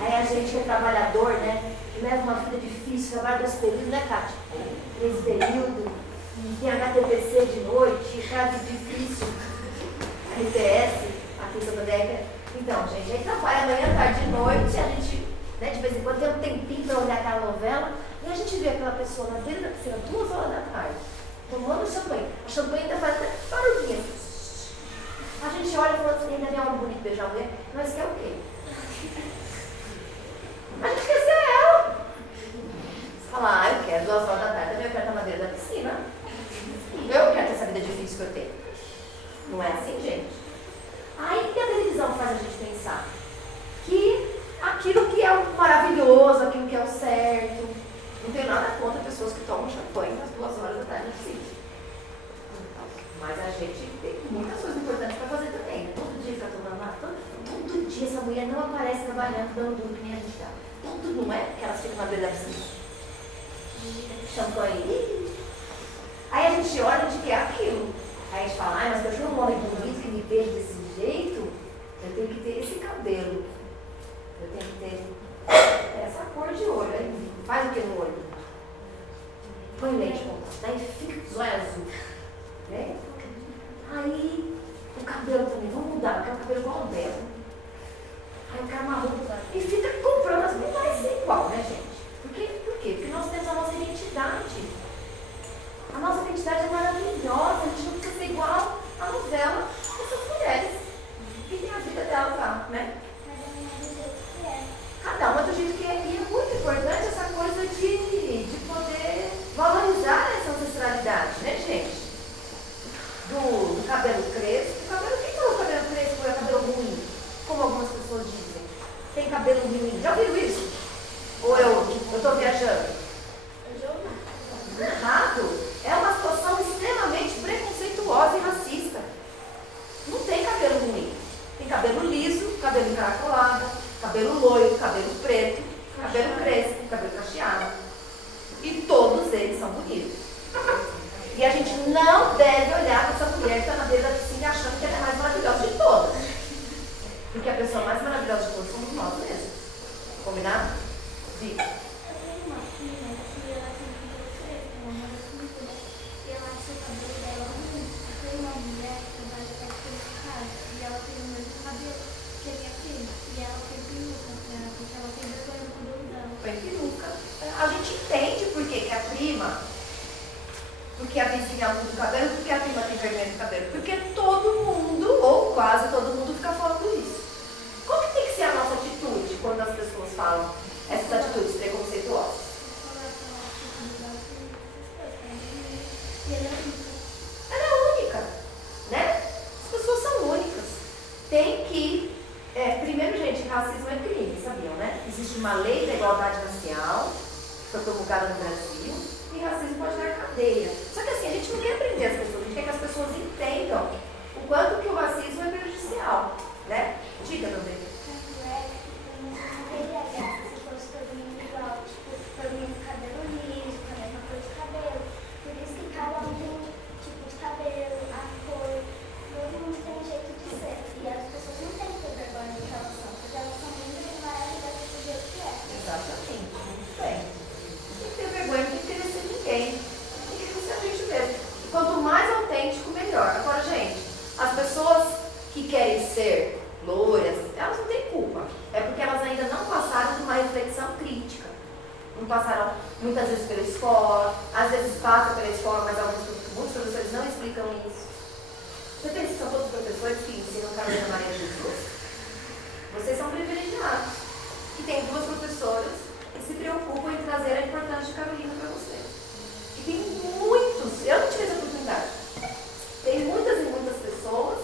Aí a gente que é trabalhador, né? Que leva uma vida difícil, trabalha 2 períodos, né, Kátia? 3 períodos, tem HTPC de noite, casa difícil, RTS, aqui em Santa Década. Então, gente, a gente trabalha manhã, tarde e noite, a gente, né, de vez em quando tem um tempinho para olhar aquela novela, e a gente vê aquela pessoa na beira da piscina, 2 horas da tarde, tomando champanhe. A champanhe ainda faz até barulhinho. A gente olha e fala assim, ainda vem um homem bonito beijar a mulher, nós quer o quê? A gente quer ser ela. Você fala, eu quero 2 horas da tarde, também eu quero estar na beira da piscina. Eu quero ter essa vida difícil que eu tenho. Não é assim, gente? Aí que a televisão faz a gente pensar que aquilo que é o maravilhoso, aquilo que é o certo, não tem nada contra pessoas que tomam champanhe às 2 horas da tarde na piscina. Mas a gente tem muitas coisas importantes para fazer também. Todo dia fica tomando lá, todo dia essa mulher não aparece trabalhando, dando duro que nem a gente dá. Tudo não é que elas ficam na beira da piscina. Champanhe. Aí a gente olha e a gente quer aquilo. Aí a gente fala, mas eu tenho um homem bonito que me beija desse jeito, eu tenho que ter esse cabelo. Eu tenho que ter essa cor de olho. Aí faz o que no olho? Põe leite com contato. Daí fica os olhos azul. Né? Aí o cabelo também, vamos mudar, porque é um cabelo igual ao dela. Aí o cara marrom e fica comprando as não vai ser igual, né, gente? Por quê? Porque nós temos a nossa identidade. A nossa identidade é maravilhosa, a gente não precisa ser igual à novela dessas mulheres que tem a vida delas lá, né? Cada uma do jeito que é. E é muito importante essa coisa de poder valorizar essa ancestralidade, né, gente? Do cabelo crespo. Quem falou que o cabelo crespo é cabelo ruim? Como algumas pessoas dizem. Tem cabelo ruim. Já viu isso? Ou eu estou viajando? Errado. É uma situação extremamente preconceituosa e racista. Não tem cabelo ruim. Tem cabelo liso, cabelo encaracolado, cabelo loiro, cabelo preto, cabelo crespo, cabelo cacheado. E todos eles são bonitos. E a gente não deve olhar para essa mulher que está na beira da piscina achando que ela é a mais maravilhosa de todas. Porque a pessoa mais maravilhosa de todas somos nós mesmos. Combinado? Diga. Eu tenho uma prima que ela tem cabelo crespo, uma das muito, e ela acha o cabelo dela ruim. Tem uma mulher que trabalha perto de casa e ela tem o mesmo cabelo que a minha prima. E ela tem peruca, porque ela tem vergonha do cabelo dela. Foi peruca. A gente entende por que a prima, porque a vizinha muda o cabelo, porque a prima tem vergonha do cabelo. Porque todo mundo, ou quase todo mundo, fica falando isso. Qual que tem que ser a nossa atitude quando as pessoas falam essas atitudes preconceituosas? Ela é única, né? As pessoas são únicas. Tem que... primeiro, gente, racismo é crime, sabiam, né? Existe uma lei da igualdade racial, que foi promulgada no Brasil, e racismo pode dar cadeia. Só que assim, a gente não quer prender as pessoas, a gente quer que as pessoas entendam o quanto que o racismo é prejudicial, né? Diga, meu bem. Exatamente, muito bem. Não tem que ter vergonha, não tem que querer ser ninguém. Tem que ser a gente mesmo. E quanto mais autêntico, melhor. Agora, gente, as pessoas que querem ser loiras, elas não têm culpa. É porque elas ainda não passaram por uma reflexão crítica. Não passaram muitas vezes pela escola, às vezes passam pela escola, mas muitos professores não explicam isso. Você pensa que são todos os professores que ensinam Carolina Maria de Jesus? Vocês são privilegiados. E tem 2 professoras que se preocupam em trazer a importância de Carolina para vocês. E tem muitos, eu não tive essa oportunidade, tem muitas e muitas pessoas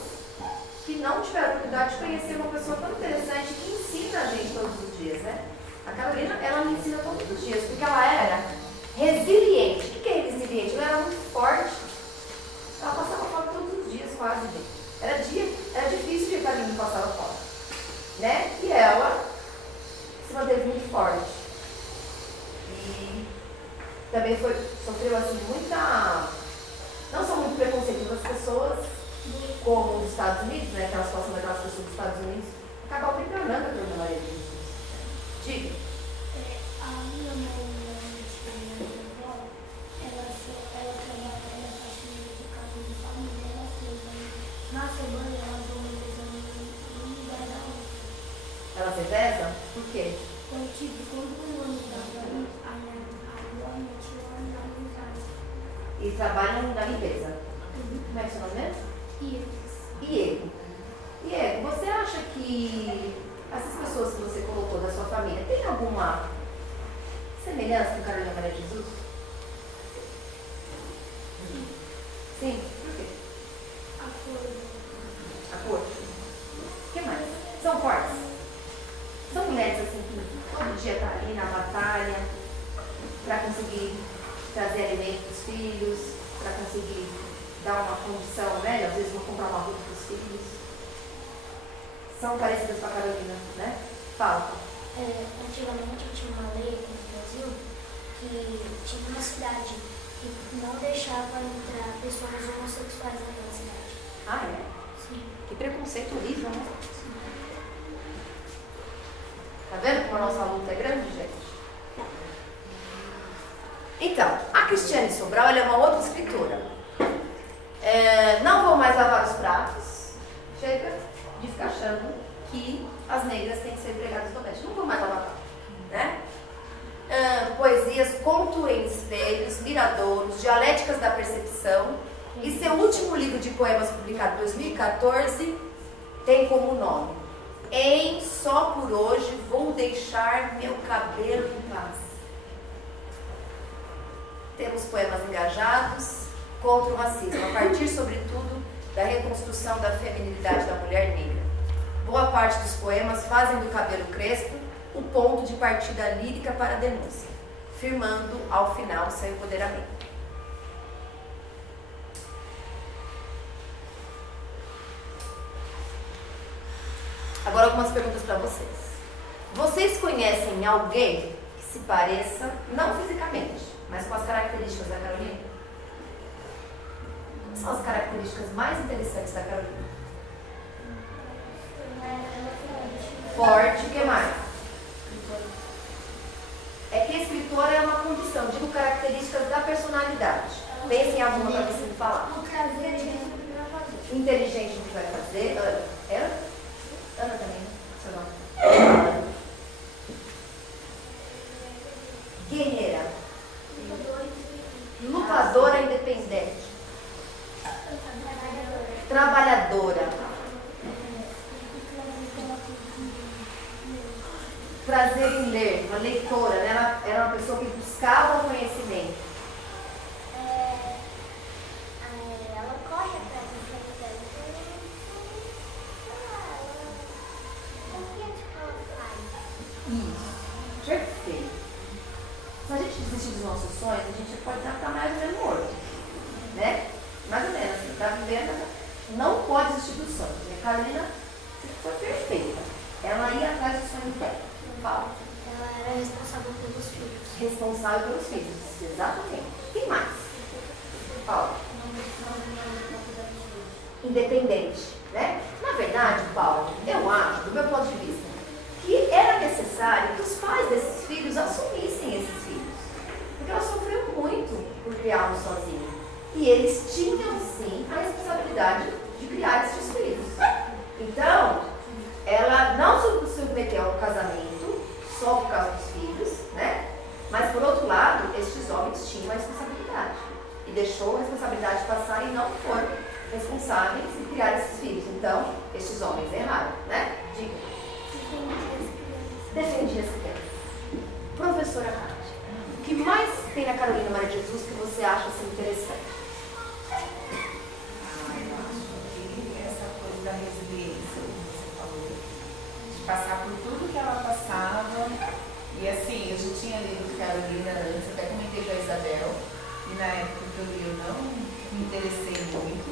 que não tiveram a oportunidade de conhecer uma pessoa tão interessante que ensina a gente todos os dias, né? A Carolina, ela me ensina todos os dias, porque ela era forte. E também sofreu assim muita, não só muito preconceito das pessoas, como os Estados Unidos, né? Aquela situação daquelas pessoas dos Estados Unidos, acabou ignorando a Dona Maria de Jesus. Diga. A minha mãe, minha avó, ela trabalha na faxina de casa de família, ela fez na semana, ela deu um exame no lugar da outra. Ela se pesa? Por quê? Eu tive, quando eu mudava, a minha tia na amizade. E trabalham na limpeza. Como é que é o seu nome mesmo? Iego. Iego, você acha que essas pessoas que você colocou da sua família tem alguma semelhança com Carolina Maria de Jesus? Sim? Por quê? A cor. O que mais? São fortes? São mulheres assim que todo dia estão ali na batalha para conseguir trazer alimento para os filhos, para conseguir dar uma condição, né? Às vezes vão comprar uma roupa para os filhos. São parecidas com a Carolina, né? Fala. Antigamente tinha uma lei no Brasil que tinha uma cidade que não deixava entrar pessoas homossexuais naquela cidade. Ah, é? Sim. Que preconceito horrível, né? Tá vendo como a nossa luta é grande, gente? Então, a Cristiane Sobral, ela é uma outra escritora. Não vou mais lavar os pratos. Chega de ficar achando que as negras têm que ser empregadas domésticas. Não vou mais lavar pratos, né? Poesias Conto em Espelhos, Miradouros, Dialéticas da Percepção. E seu último livro de poemas, publicado em 2014, tem como nome Em Só Por Hoje Vou Deixar Meu Cabelo em Paz. Temos poemas engajados contra o racismo, a partir, sobretudo, da reconstrução da feminilidade da mulher negra. Boa parte dos poemas fazem do cabelo crespo o ponto de partida lírica para a denúncia, firmando, ao final, seu empoderamento. Agora algumas perguntas para vocês. Vocês conhecem alguém que se pareça, não fisicamente, mas com as características da Carolina? Quais são as características mais interessantes da Carolina? Forte, o que mais? É que escritora é uma condição, digo características da personalidade. Pense em alguma para você me falar. Inteligente no que vai fazer. Ana? Ana também, né? Seu nome. Guerreira. Lutadora independente. Trabalhadora. Prazer em ler, uma leitora, né? Ela era uma pessoa que buscava o conhecimento. Ela corre atrás da frente dela. Ela confia no que ela faz. Isso, perfeito. Se a gente desistir dos nossos sonhos, a gente pode estar mais ou menos morto, né? Mais ou menos, você está vivendo, não pode desistir dos sonhos. A Carolina foi perfeita. Ela ia atrás dos sonhos dela. Fala. Ela era responsável pelos filhos. Responsável pelos filhos, exatamente. Quem mais? Paulo. Independente, né? Na verdade, Paulo, eu acho, do meu ponto de vista, que era necessário que os pais desses filhos assumissem esses filhos. Porque ela sofreu muito por criá-los sozinha. E eles tinham, sim, a responsabilidade de criar esses filhos. Então, ela não se submeteu ao casamento só por causa dos filhos, né? Mas, por outro lado, estes homens tinham a responsabilidade. E deixou a responsabilidade passar e não foram responsáveis em criar esses filhos. Então, estes homens erraram, né? Diga. Defendi as crianças. Professora Cátia, o que mais tem na Carolina Maria de Jesus que você acha assim, interessante? Eu acho que essa coisa da resiliência, como você falou, de passar por tudo que ela passava. E assim, eu já tinha lido Carolina antes, até comentei com a Isabel, e na época que eu li eu não me interessei muito.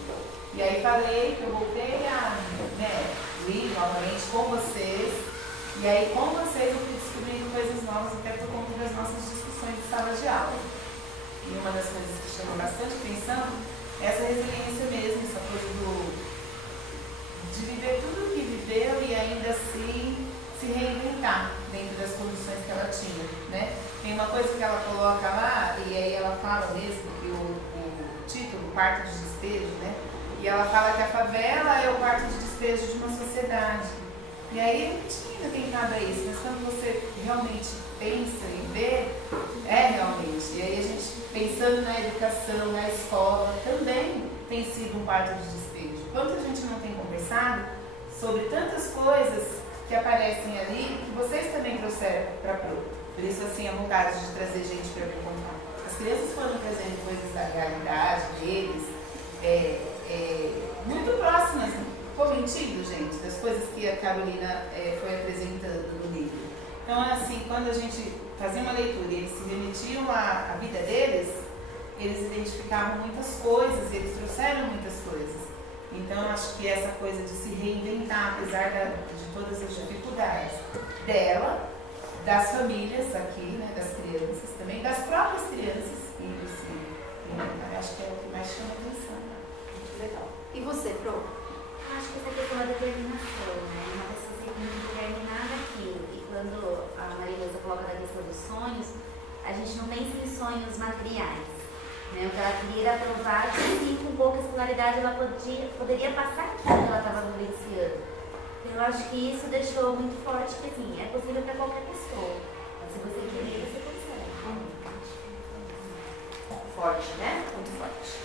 E aí falei que eu voltei a ler novamente com vocês, E aí, com vocês, eu fui descobrindo coisas novas, até por conta das nossas discussões de sala de aula. E uma das coisas que chamou bastante atenção é essa resiliência mesmo, essa coisa de viver tudo o que viveu e ainda assim se reinventar dentro das condições que ela tinha, né? Tem uma coisa que ela coloca lá, e aí ela fala mesmo, que o título, Quarto de Despejo, né? E ela fala que a favela é o quarto de despejo de uma sociedade. E aí eu não tinha tentado a isso, mas quando você realmente pensa e vê, é realmente. E aí a gente, pensando na educação, na escola, também tem sido um quarto de despejo. Quanto a gente não tem conversado sobre tantas coisas que aparecem ali, que vocês também trouxeram para Pro. Por isso, assim, a vontade de trazer gente para me contar. As crianças foram trazendo coisas da realidade deles, muito próximas, ficou mentindo, gente, das coisas que a Carolina foi apresentando no livro. Então, assim, quando a gente fazia uma leitura e eles se remetiam à vida deles, eles identificavam muitas coisas, eles trouxeram muitas coisas. Então, acho que essa coisa de se reinventar, apesar de todas as dificuldades dela, das famílias aqui, né, das crianças também, das próprias crianças, inclusive. Acho que é o que mais chama atenção. Muito legal. E você, Pro? Acho que essa questão da determinação, né? Uma pessoa sempre determinada naquilo. E quando a Maria Luísa coloca da questão dos sonhos, a gente não pensa em sonhos materiais. Né? O que ela queria era provar que sim, com pouca escolaridade ela poderia passar aquilo que ela estava vivenciando. Eu acho que isso deixou muito forte que assim, é possível para qualquer pessoa. Mas se você querer, você consegue. Forte, né? Muito forte.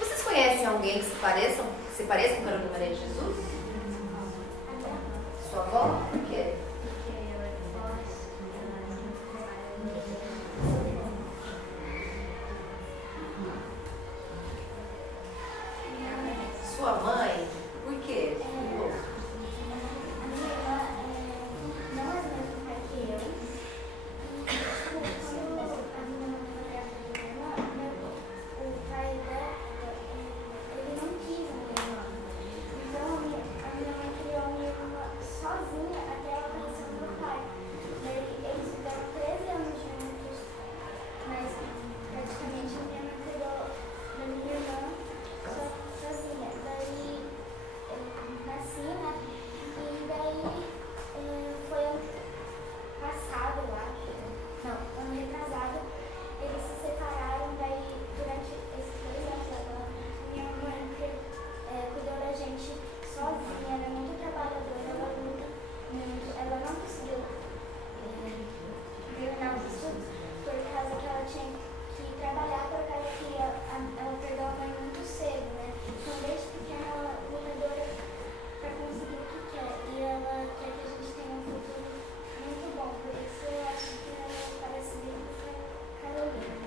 Vocês conhecem alguém que se pareça com Carolina Maria de Jesus? Sua avó? Por quê? Sua mãe? Por quê?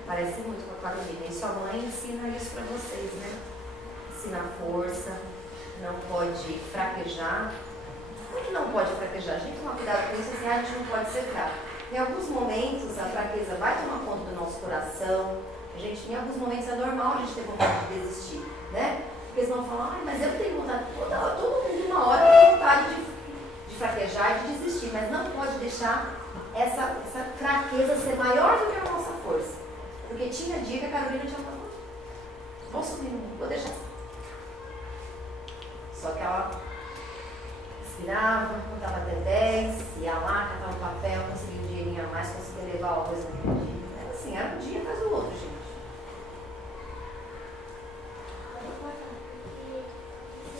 Parece muito com a Carolina. E sua mãe ensina isso para vocês, né? Ensina força, não pode fraquejar. Como é que não pode fraquejar? A gente toma cuidado com isso, assim, a gente não pode ser fraco. Em alguns momentos a fraqueza vai tomar conta do nosso coração. Em alguns momentos é normal a gente ter vontade de desistir, né? Porque eles vão falar, mas eu tenho vontade, todo mundo uma hora tem vontade de fraquejar e de desistir, mas não pode deixar essa fraqueza ser maior do que a nossa força. Porque tinha dia que a Carolina tinha falado, vou subir, vou deixar. Só que ela ensinava, contava até 10, ia lá, catava um papel, conseguia um dinheirinho a mais, conseguia levar o arroz naquele dia. Era assim, era um dia atrás do outro, gente.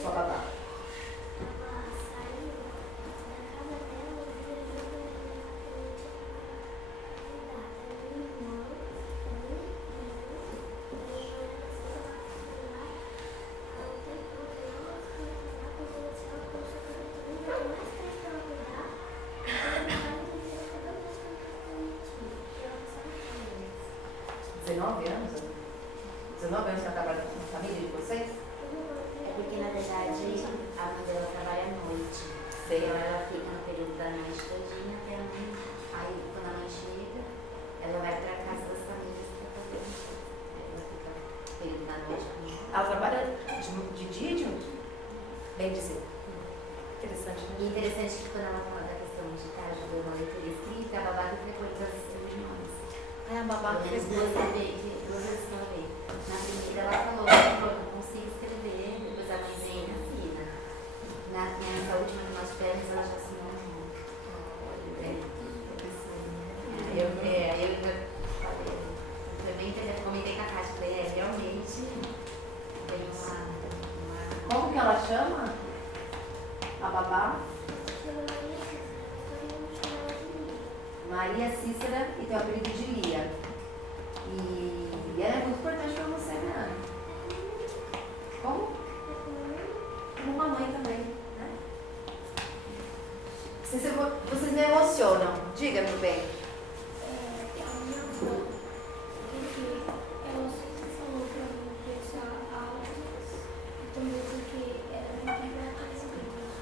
Só babá. Ela trabalha de dia e de noite. Bem dizer. Interessante, né? E interessante que quando ela fala da questão de babá que fez duas vezes que ela veio. Na primeira ela falou, eu não consigo escrever, depois a mãe veio e ensina. Nessa última que nós tivemos, ela já assinou um monte. Eu falei, também comentei com a Cátia, falei, realmente tem uma... Como que ela chama? A babá? Maria Cícera e tem o apelido de Lia. E ela é muito importante para você, né? Como? Como uma mãe também, né? Vocês me emocionam. Diga, meu bem. A minha avó, porque ela sempre falou pra mim pensar alto e também porque era muito engraçado escrever.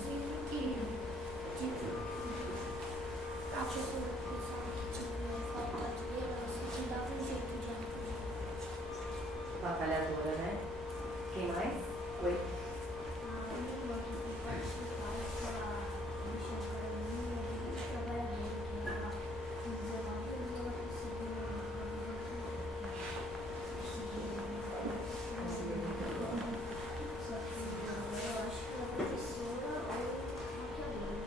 Sempre que a pessoa pensava que tinha faltado dele, ela sempre dava um jeito de aprender. Batalhadora, né? Quem mais? Oi. A minha irmã que participar ela me chamou para mim e a gente trabalhadora, que ela com 19 anos ela conseguiu só que eu acho que ela é professora ou maquiadora.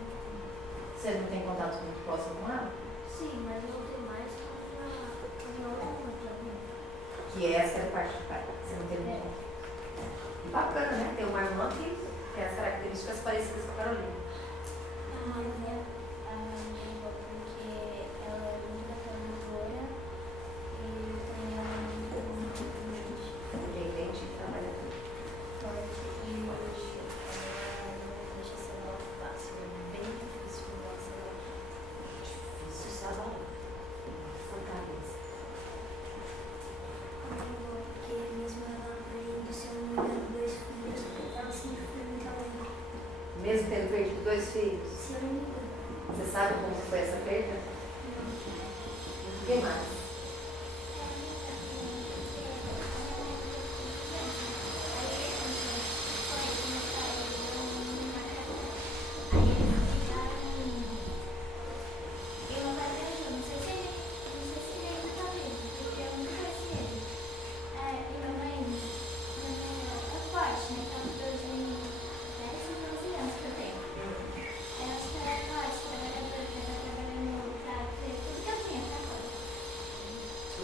Você não tem contato muito próximo com ela? Sim, mas eu tenho mais com a minha outra irmã, que é a minha. Que essa é a parte do pai. Você não tem muito contato. Bacana, né? Ter uma irmã que tem as características parecidas com a Carolina. A minha irmã, porque ela é muito batalhadora e também ela é muito inteligente, Independente de trabalhar. forte e ela não deixa ser ela fácil, é bem difícil de ela ser ela. Difícil saber. Fortaleza. Porque mesmo ela aprendendo se eu não me engano 2 filhos, ela sempre foi muito alegre. Mesmo tendo perdido 2 filhos, Se eu não me engano. você sabe como foi essa perda? O que mais?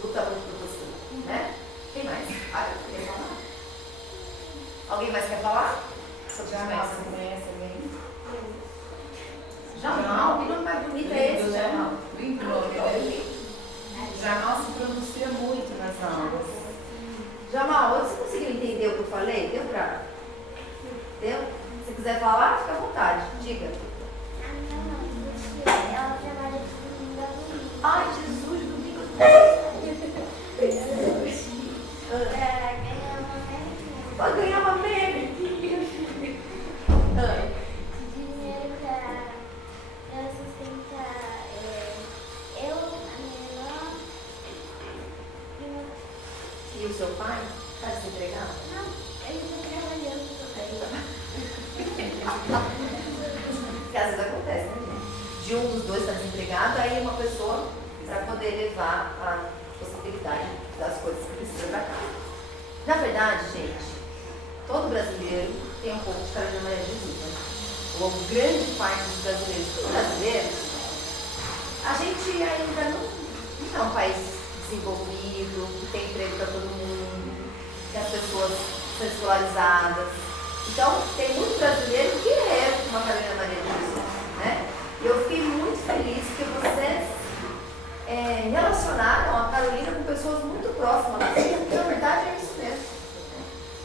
Luta muito por você, né? Quem mais? Ah, eu queria falar. Alguém mais quer falar? Sobre Jamal, isso? você conhece alguém? Jamal, que nome mais bonito é esse, Jamal? Lindo nome, olha. Jamal se pronuncia muito nas aulas. Jamal, você conseguiu entender o que eu falei? Deu pra? Deu? Se quiser falar, fica à vontade. Diga. A minha mãe, porque ela trabalha de domingo a domingo. Ai, Jesus, domingo. Vai ganhar uma meme. Dinheiro pra sustentar eu, a minha irmã e meu... E o seu pai? Está desempregado? Não, ele está trabalhando também. Porque às vezes acontece, né, gente? De um dos dois está desempregado, aí uma pessoa para poder levar a possibilidade das coisas que precisa para casa. Na verdade, gente, todo brasileiro tem um pouco de Carolina Maria de Jesus, né? Ou grande parte dos brasileiros, todos brasileiros, a gente ainda não é um país desenvolvido, que tem emprego para todo mundo, que as pessoas são escolarizadas. Então, tem muito brasileiro que é uma Carolina Maria de Jesus, né? E eu fiquei muito feliz que vocês relacionaram a Carolina com pessoas muito próximas, porque na verdade é isso mesmo.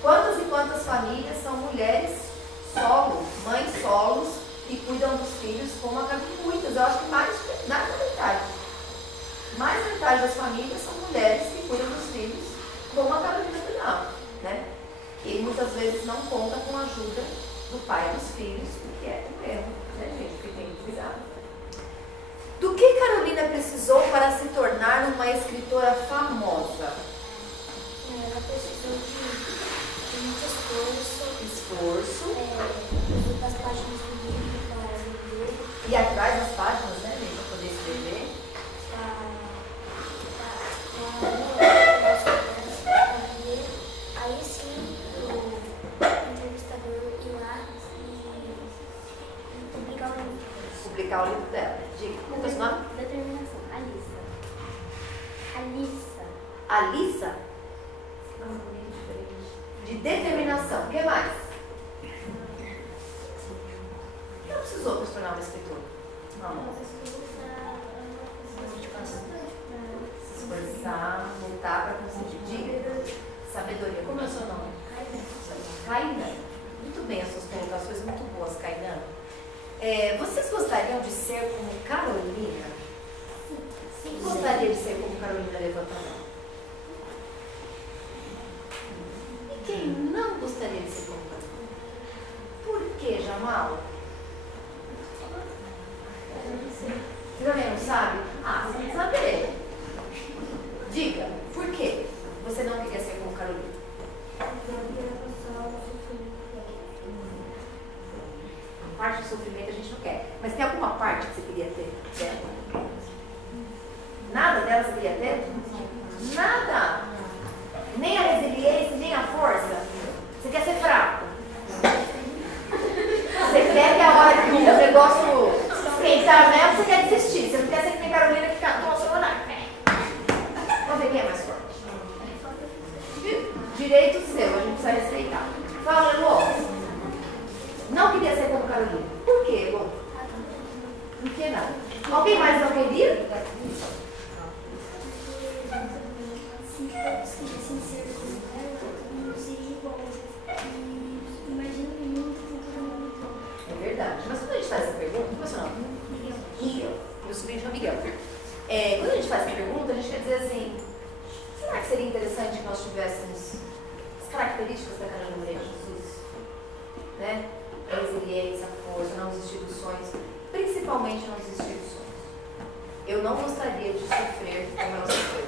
Quantas e quantas famílias são mulheres solo, mães solos, que cuidam dos filhos como a Carolina? Muitas, eu acho que mais da metade. Mais da metade das famílias são mulheres que cuidam dos filhos como a Carolina cuidava, né? E muitas vezes não conta com a ajuda do pai dos filhos, o que é um erro, né, gente? Que tem que cuidar. Do que Carolina precisou para se tornar uma escritora famosa? Ela precisou de muito esforço. Das páginas do livro para ler. E atrás das páginas, né, gente, para poder escrever. Alissa? De determinação. O que mais? O que ela precisou para se tornar uma escritora? Não. Se esforçar, lutar para conseguir. Diga. Sabedoria. Como é o seu nome? Kainan. Muito bem, as suas colocações muito boas, Kainan. Vocês gostariam de ser como Carolina? Sim. Gostaria de ser como Carolina? Levanta a mão. E quem não gostaria de ser como Carolina? Por que, Jamal? Você também não sabe? Ah, você tem que saber. Diga, por quê você não queria ser como Carolina? A parte do sofrimento a gente não quer. Mas tem alguma parte que você queria ter? Nada dela você queria ter? Nada! Nem a resiliência, nem a força. Você quer ser fraco. Você quer que a hora que o negócio esquentar mesmo, você quer desistir. Você não quer ser que nem Carolina que fica, nossa, vou lá. Vamos ver quem é mais forte. Direito seu, a gente precisa respeitar. Fala, Elô. Não queria ser como Carolina. Por quê, Elô? Por que não? Alguém mais não queria? Sem ser como ela, todo mundo seria igual. E imagina o mundo com todo mundo igual. É verdade. Mas quando a gente faz essa pergunta, como é seu nome? Miguel. Meu sobrinho chama Miguel. Quando a gente faz essa pergunta, a gente quer dizer assim, será que seria interessante que nós tivéssemos as características da Carolina Moreira de Jesus? Né? A resiliência, a força, não desistir dos sonhos, principalmente não desistir dos sonhos. Eu não gostaria de sofrer como ela sofreu.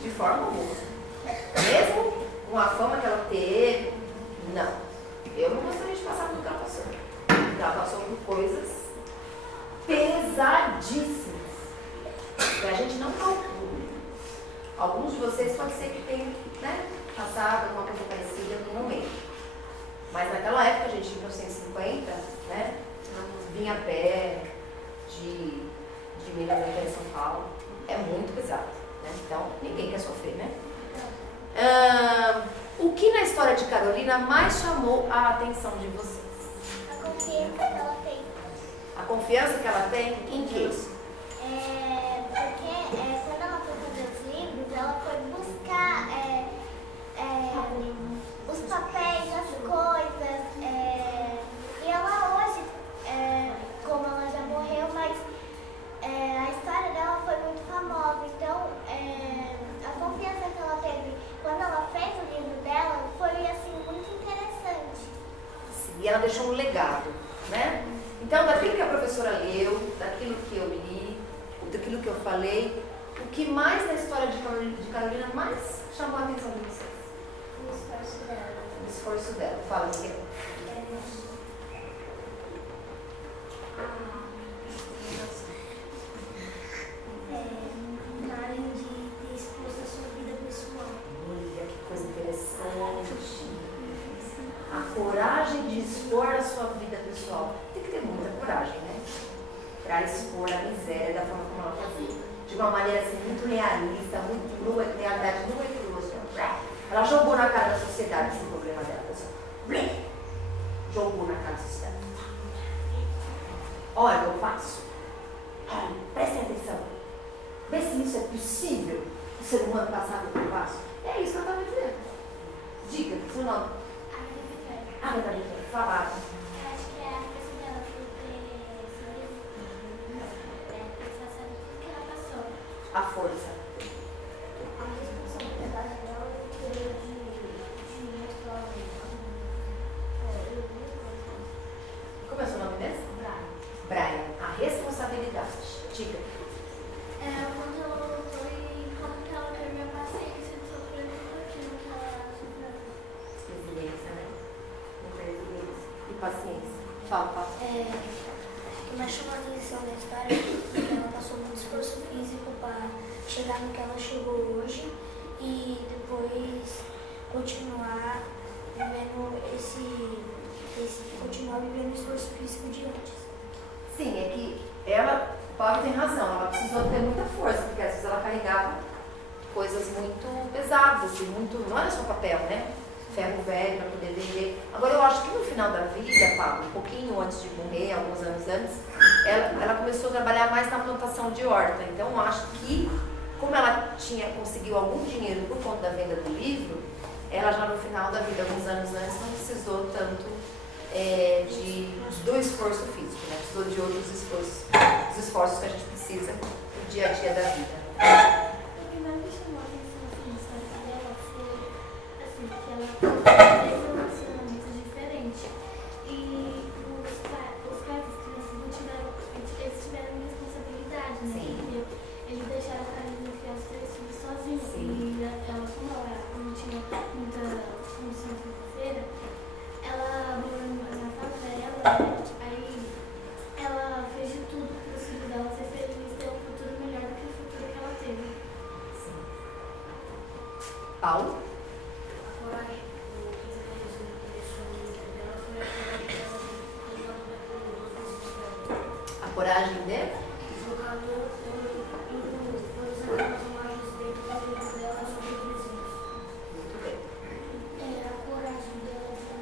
De forma alguma. Mesmo com a fama que ela teve, não. Eu não gostaria de passar pelo que ela passou. Ela passou por coisas pesadíssimas que a gente não calcula. Alguns de vocês pode ser que tenham, né, passado alguma coisa parecida no momento. Mas naquela época, gente, em 1950, né, vinha a pé de Minas até São Paulo. É muito pesado. Né? Então, ninguém quer sofrer, né? O que na história de Carolina mais chamou a atenção de vocês? A confiança que ela tem. A confiança que ela tem em quê? Porque quando ela foi fazer os livros, ela foi buscar os papéis, as coisas. E ela hoje, como ela já morreu, mas a história dela foi muito famosa. Então, a confiança que ela teve quando ela fez o livro dela foi assim, muito interessante. Sim, e ela deixou um legado, né? Então, daquilo que a professora leu, daquilo que eu li, daquilo que eu falei, o que mais na história de Carolina mais chamou a atenção de vocês? O esforço dela. O esforço dela. Fala, Miguel. Na área de ter exposto a sua vida pessoal. Olha, que coisa interessante. A coragem de expor a sua vida pessoal. Tem que ter muita coragem, né? Para expor a miséria da forma como ela fazia. De uma maneira assim, muito realista, muito nua, realidade nua e crua. Ela jogou na cara da sociedade esse problema dela, pessoal. Jogou na cara da sociedade. Olha, eu faço. Prestem atenção. Vê se isso é possível, o ser humano passar pelo que eu passo. É isso que eu estava dizendo. Diga, seu nome. Ah, meu Deus, fala. Eu acho que a força dela foi passar tudo que ela passou. A força. A responsabilidade dela foi de mostrar Como é o seu nome mesmo? Brian. A responsabilidade. Diga. Quando ela teve a paciência de sofrer tudo aquilo que ela sofreu. Resiliência, né? Muita resiliência. E paciência. Fala. O que mais chamou a atenção da história é que ela passou muito esforço físico para chegar no que ela chegou hoje e depois continuar vivendo continuar vivendo o esforço físico de antes. Sim, é que ela, o Pablo tem razão, ela precisou ter muita força, porque às vezes ela carregava coisas muito pesadas, assim, muito, não era só papel, né? Ferro velho para poder vender. Agora eu acho que no final da vida, Pablo, um pouquinho antes de morrer, alguns anos antes, ela começou a trabalhar mais na plantação de horta. Então eu acho que, como ela conseguiu algum dinheiro por conta da venda do livro, ela já no final da vida, alguns anos antes, não precisou tanto do esforço físico, né? Precisou de outros esforços que a gente precisa no dia a dia da vida. O que mais me chamou a atenção assim, na história dela foi assim, que ela teve um relacionamento diferente. E os pais, as crianças não tiveram, eles tiveram responsabilidade, né? Sim. Eles deixaram a Carolina criar os 3 filhos sozinha. Sim. E ela, como ela não tinha muita condição financeira, ela morou na favela, aí ela fez de tudo para os filhos dela ser felizes, ter um futuro melhor do que o futuro que ela teve. Sim. Paulo? A coragem, o que mais me interessou no livro dela foi a coragem dela de colocar no método. A coragem dele? Colocar todas aquelas imagens dentro do livro dela sobre os vizinhos. Muito bem. A coragem dela de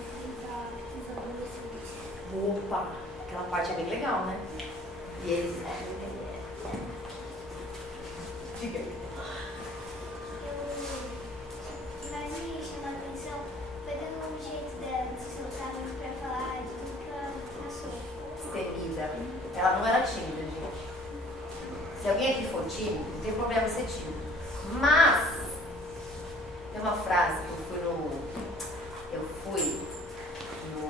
enfrentar os adolescentes. Opa, aquela parte é bem legal, né? E eles... Diga aí. O que mais me chamou a atenção foi o jeito dela de se soltar muito pra falar de tudo que ela passou. Destemida. Ela não era tímida, gente. Se alguém aqui for tímido, não tem problema ser tímido. Mas, tem uma frase que eu fui no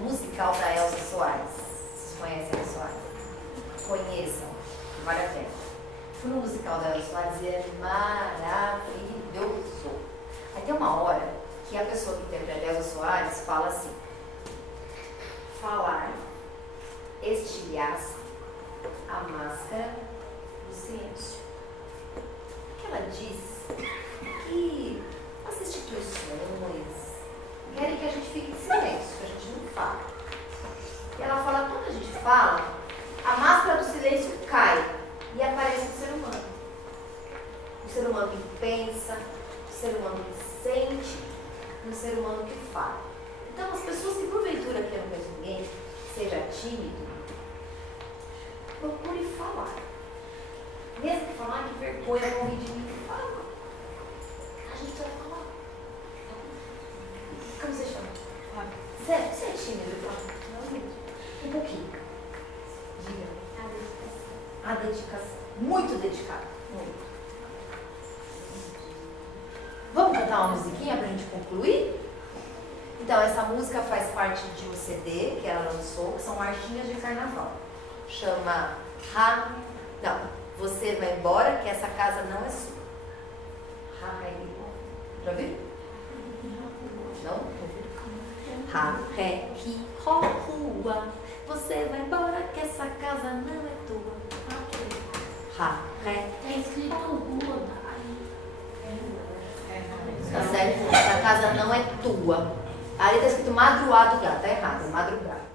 musical da Elza Soares. Vocês conhecem a Elza Soares? Conheçam, vale a pena. Fui no musical da Elza Soares e é maravilhoso. Aí tem uma hora que a pessoa que interpreta a Elza Soares fala assim: falar estilhaça a máscara do silêncio. Que ela diz que as instituições querem que a gente fique em silêncio, que a gente não fala. E ela fala, quando a gente fala, a máscara do silêncio cai e aparece o ser humano. O ser humano que pensa, o ser humano que sente, e o ser humano que fala. Então, as pessoas que porventura que não conhecem ninguém, seja tímido, procure falar. Mesmo que falar, que vergonha, vão rir de mim, fala. A gente vai falar. Como você chama? Sério, você é tímido? Não, um pouquinho. Diga. A dedicação. Muito dedicado. Muito. Vamos cantar uma musiquinha pra gente concluir? Então, essa música faz parte de um CD que ela lançou, que são marchinhas de carnaval. Chama Não, você vai embora, que essa casa não é sua. Já viu? Não? Ha, ré, ri, ró, rua. Você vai embora, que essa casa não é tua. Ha, ré, É escrito rua. tá certo? Essa casa não é tua. Ali tá escrito madrugada, tá errado, madrugada.